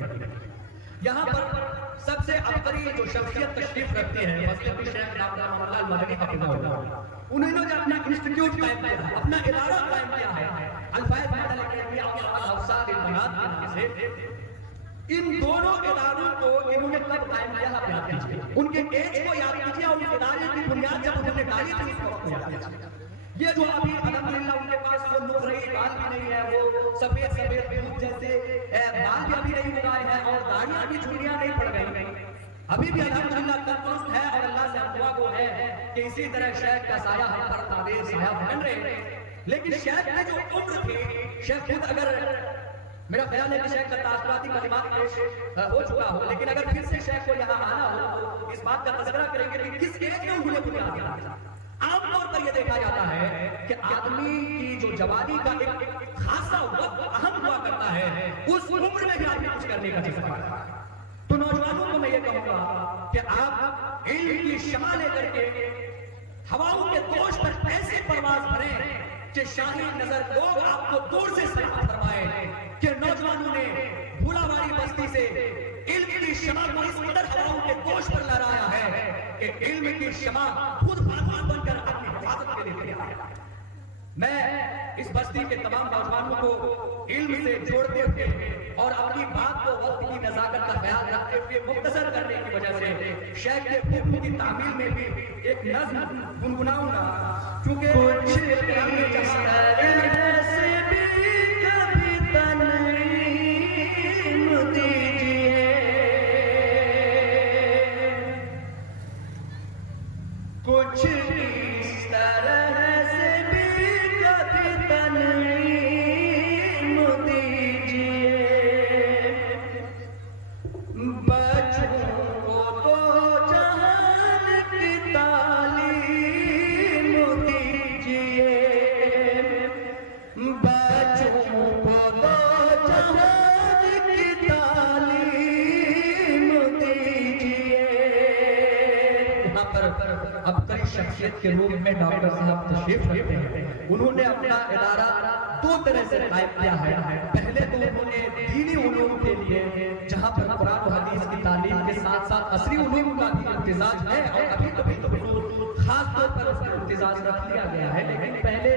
یہاں پر سب سے ابتری جو شخصیت تشریف رکھتی ہے فضیلت شیخ ڈاکٹر محمد اللہ المدنی حفظہ اللہ، انہوں نے جو اپنا انسٹیٹیوٹ قائم کیا، اپنا ادارہ قائم کیا ہے الفائز مدل اکیڈمی اور الافسار البنات کے نام سے، ان دونوں اداروں کو انہوں نے کب قائم کیا آپ یاد کیجیے، ان کے ایج کو یاد کیجیے اور اس ادارے کی بنیاد جب انہوں نے ڈالی تھی اس وقت کو یاد کیجیے۔ یہ جو ابھی الحمدللہ ان کے پاس وہ نقرئی بال بھی نہیں ہے، وہ سفید سفید دودھ جیسے بال بھی ابھی نہیں اگائے ہیں اور داڑیاں بھی چھڑیاں نہیں پڑ گئی، ابھی بھی الحمدللہ تندرست ہے، اور اللہ سے دعا کو ہے کہ اسی طرح شیخ کا سایہ ہم پر تعبیر سایہ بن رہے ہیں۔ لیکن شیخ کی جو عمر تھی، شیخ خود اگر میرا خیال ہے کہ شیخ کا تاثراتی کلمات پیش ہو چکا ہو، لیکن اگر پھر سے شیخ کو یہاں آنا ہو تو اس بات کا تذکرہ کریں گے کہ کس ایج میں انہوں نے بنیاد دیا۔ عام طور پر یہ دیکھا جاتا ہے کہ آدمی کی جو جوانی کا ایک خاصا وقت اہم ہوا کرتا ہے، اس عمر میں بھی آدمی کچھ کرنے کا جذبہ کرتا ہے۔ تو نوجوانوں کو میں یہ کہوں گا کہ آپ علم کی شمع لے کر کے ہواؤں کے دوش پر ایسے پرواز بھریں کہ شاہی نظر لوگ آپ کو دور سے سلام فرمائے کہ نوجوانوں نے بھولاواری بستی سے علم کی شمع کو اس قدر ہواؤں کے دوش پر لہرایا ہے کہ علم کی شمع خود بانوان بن کر اپنی حفاظت کے لیے تیار ہے۔ میں اس بستی کے تمام نوجوانوں کو علم سے جوڑتے ہوئے اور اپنی بات کو وقت کی نزاکت کا خیال رکھتے ہوئے مختصر کرنے کی وجہ سے شیخ کے حکم کی تعمیل میں بھی ایک نظم گنگناؤں گا، کیونکہ کچھ اس طرح سے بھی کبھی تنعیم دیجئے، بچوں کو تو جہان کی تعلیم دیجئے، بچوں کو تو جہان کی تعلیم عبقری شخصیت کے روپ میں ڈاکٹر صاحب تشریف رکھتے ہیں. انہوں نے اپنا ادارہ دو طرح سے قائم کیا ہے. پہلے تو انہوں نے دینی علوم کے لیے جہاں پر قرآن و حدیث کی تعلیم کے ساتھ ساتھ عصری علوم کا بھی امتزاج ہے اور ابھی کبھی تو خاص طور پر اس کا امتزاج رکھ لیا گیا ہے. لیکن پہلے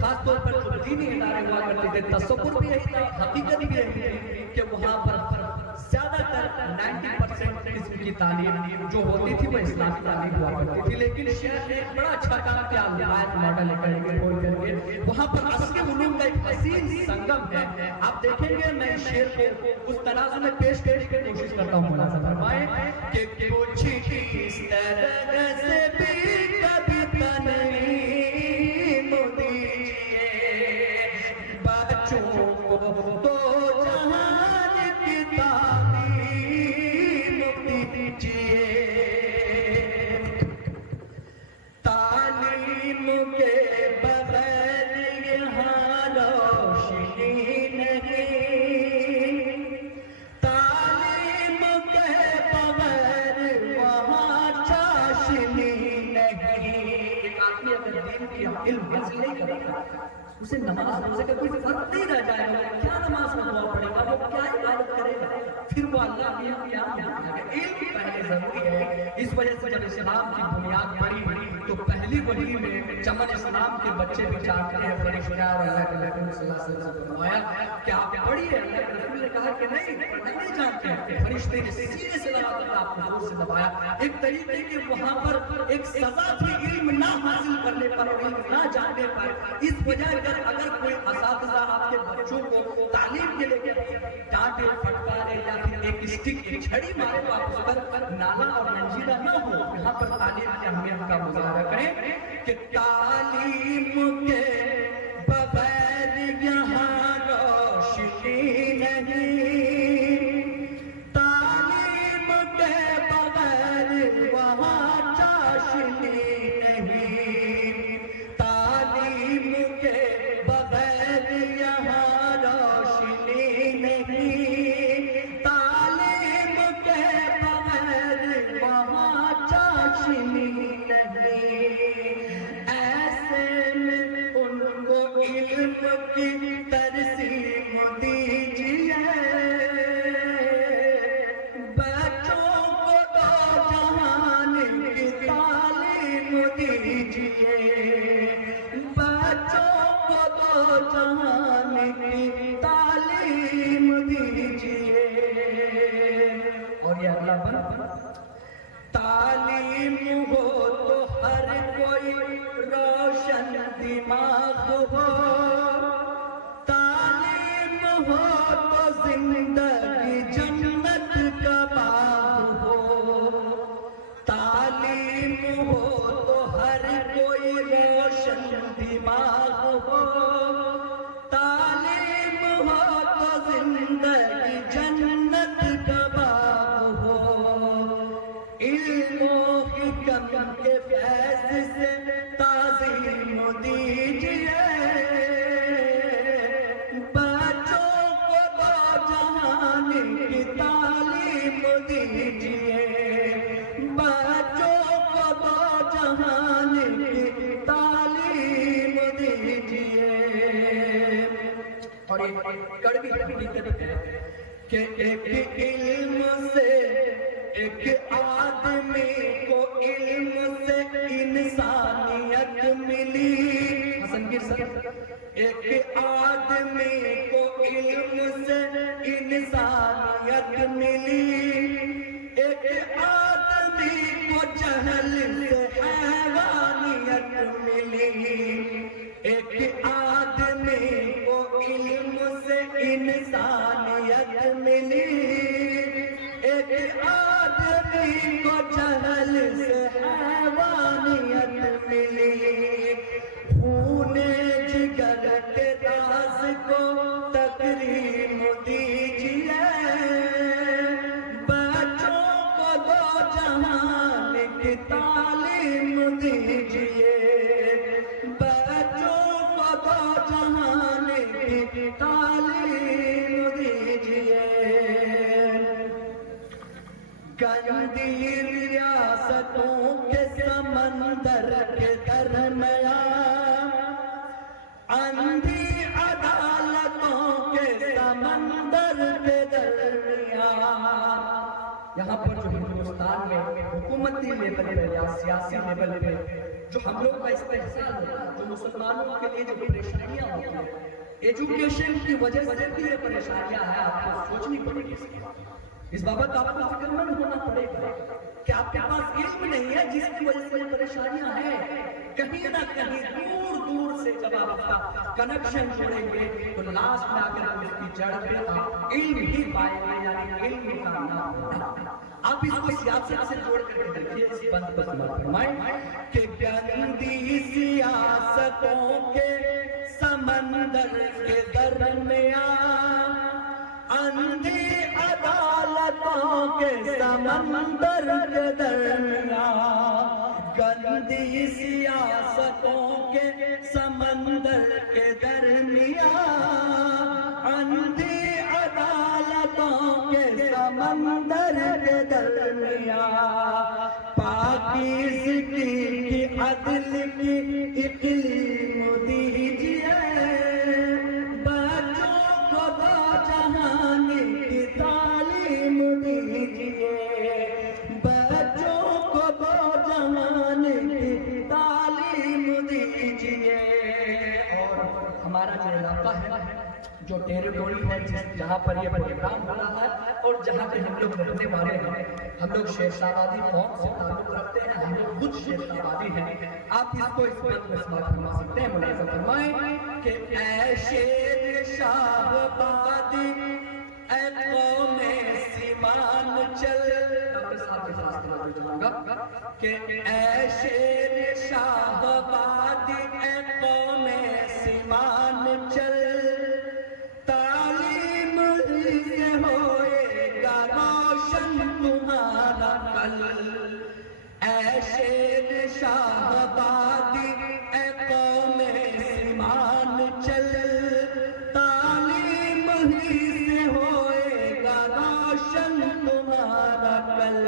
خاص طور پر جو دینی ادارے ہوا کرتے تھے تصور بھی یہی تھا, حقیقت بھی یہی تھی کہ وہاں پر زیادہ تر 90% قسم کی تعلیم جو ہوتی تھی وہ اسلامی تعلیم ہوا کرتی تھی. لیکن شیخ نے ایک بڑا اچھا کام کیا, روایت ماڈل کھول کر کے وہاں پر عصری علوم کا ایک حسین سنگم ہے. آپ دیکھیں گے میں اس شعر کو اس تناظر میں پیش کرنے کی کوشش کرتا ہوں. ملازم فرمائیں کہ کچھ اس طرح سے بھی کبھی تنعیم دیجیے بچوں کو تو جہان کی تعلیم دیجیے. تعلیم کے بغیر یہاں روشنی نہیں, تعلیم کے بغیر وہاں چاشنی نہیں. ایک آدمی اگر دین کی علم حاصل نہیں کرتا اسے نماز روزے کا کوئی فرق نہیں رہ جائے گا. کیا نماز میں دعا پڑے گا, وہ کیا عبادت کرے گا, پھر وہ اللہ کیا علم پہلے ضروری ہے. اس وجہ سے جب اسلام کی بنیاد پڑی تو پہلی وحی میں چمن اسلام کے بچے بھی جانتے ہیں فرشتہ اور اللہ کے نبی صلی اللہ علیہ وسلم سے فرمایا کہ آپ پڑھیے. اللہ کے رسول نے کہا کہ نہیں نہیں جانتے ہیں. فرشتے نے سینے سے لگا کر آپ کو زور سے دبایا. ایک طریقے کہ وہاں پر ایک سزا تھی علم نہ حاصل کرنے پر اور علم نہ جاننے پر. اس وجہ کر اگر کوئی اساتذہ آپ کے بچوں کو تعلیم کے لیے ڈانٹے پھٹکارے یا پھر ایک اسٹک ایک چھڑی مارے تو آپ اس پر نالا اور رنجیدہ نہ ہو. یہاں پر تعلیم کی اہمیت کا مظاہرہ کریں کہ تعلیم کے بغیر یہاں روشنی نہیں, تعلیم کے بغیر وہاں چاشنی نہیں, تعلیم کے بغیر یہاں روشنی نہیں, تعلیم کے بغیر وہاں چاشنی نہیں. ایسے میں ان کو علم کی ترسیم دیجیے, بچوں کو دو جہان کی تعلیم دیجیے, بچوں کو دو جہان کی تعلیم دیجیے. اور یہ اگلا بند تعلیم ہو تو ہر کوئی روشن دماغ ہو, تعلیم ہو تو زندگی جنت کا باغ ہو, تعلیم ہو تو ہر کوئی روشن دماغ ہو, تعلیم ہو تو زندگی جنت کا باغ ہو. علم و حکم کے فیض سے تعظیم دیجیے, بچوں کو دو جہان کی تعلیم دیجیے, بچوں کو دو جہان کی تعلیم دیجیے. اور ایک کڑوی حقیقت ہے کہ ایک علم سے ایک آدمی کو علم سے انسانیت ملی. حسن گیر صاحب, ایک آدمی کو علم سے انسانیت ملی, ایک آدمی کو جہل سے حیوانیت ملی, ایک آدمی کو علم سے انسانیت ملی, ایک آدمی کو جہل سے حیوانیت ملی. خون جگر کے راز کو تکریم دیجیے, بچوں کو دو جہان کی تعلیم دیجیے, بچوں کو دو جہان کی تعلیم دیجیے. گندی ریاستوں کے سمجھ سمندر کے درمیان، اندھی عدالتوں کے سمندر کے درمیان. یہاں پر جو ہندوستان میں حکومتی لیول پہ یا سیاسی لیول پہ جو ہم لوگ کا استحصال ہوتا ہے، جو مسلمانوں کے لیے جو پریشانیاں ہوتی ہیں، ایجوکیشن کی وجہ سے بھی یہ پریشانیاں ہیں. آپ کو سوچنی پڑے گی اس بابت آپ کو فکر مند ہونا پڑے گا کہ آپ کے پاس علم نہیں ہے جس کی وجہ سے یہ پریشانیاں ہیں. کہیں نہ کہیں دور دور سے جب آپ اپنا کنیکشن جوڑیں گے تو لاسٹ میں آ کر اس کی جڑ پہ آپ علم ہی پائیں گے، یعنی علم کا نام ہونا. آپ اس کو سیاست سے جوڑ کر کے دیکھیے. اس بند پر سمجھ فرمائیں کہ گندی سیاستوں کے سمندر کے درمیان، اندھی عدالتوں کے سمندر کے درمیان، گندی سیاستوں کے سمندر کے درمیان، اندھی عدالتوں کے سمندر کے درمیان، پاکیزگی کی عدل کی اقلیم دیجیے، بچوں کو دو جہان کی تعلیم دیجیے، بچوں کو دو جہان کی تعلیم دیجیے. اور ہمارا جو علاقہ ہے، جو ٹیریٹوری ہے جہاں پر یہ پروگرام ہو رہا ہے اور جہاں پہ ہم لوگ رہنے والے ہیں، ہم لوگ شیر شاہ آبادی قوم سے تعلق رکھتے ہیں، ہم لوگ خود شیر شاہ آبادی ہیں. آپ اس کو اس بات میں سماعت فرما سکتے ہیں. ملاحظہ فرمائیں کہ اے شیر شاہ آبادی، اے قوم سیمان چل. ڈاکٹر صاحب کے خاص طور جاؤں گا کہ اے شیر شاہ آبادی، اے قوم سیمان چل، تعلیم سے ہوئے گا روشن تمہارا کل. اے شیر شاہ آبادی، اے قوم سیمان چل، تعلیم ہی سے ہوئے گا روشن تمہارا کل.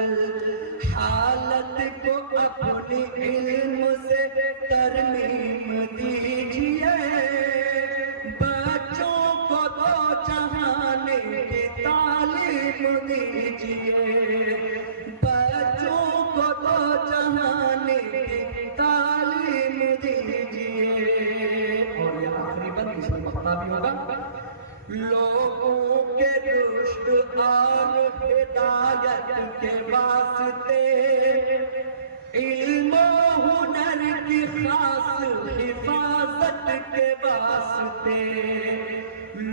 حالت کو اپنی علم سے ترمیم دیجیے، بچوں کو دو جہان کی تعلیم دیجیے، بچوں کو دو جہان کی تعلیم دیجیے. اور یہ آخری بند اس میں پتا بھی ہوگا. لوگوں کے رشد اور ہدایت کے واسطے، علم و ہنر کی خاص حفاظت کے واسطے،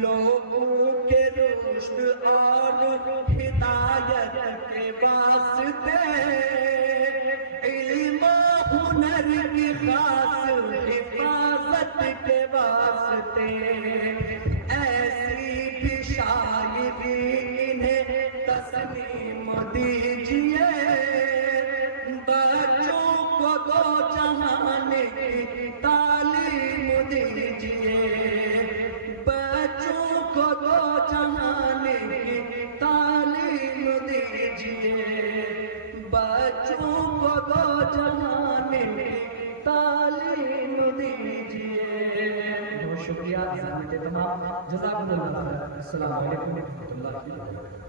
لوگوں کے رشد اور ہدایت کے واسطے، علم و ہنر کی خاص حفاظت کے واسطے، ایسی بھی شاعری انہیں تسلیم دیجیے، بچوں کو دو جہان کی تعلیم دیجیے، بچوں کو دو جہان کی تعلیم دیجیے، بچوں کو دو جہان کی تعلیم دیجیے. بہت شکریہ. تمام جزاک اللہ. السلام علیکم و رحمۃ اللہ وبرکاتہ.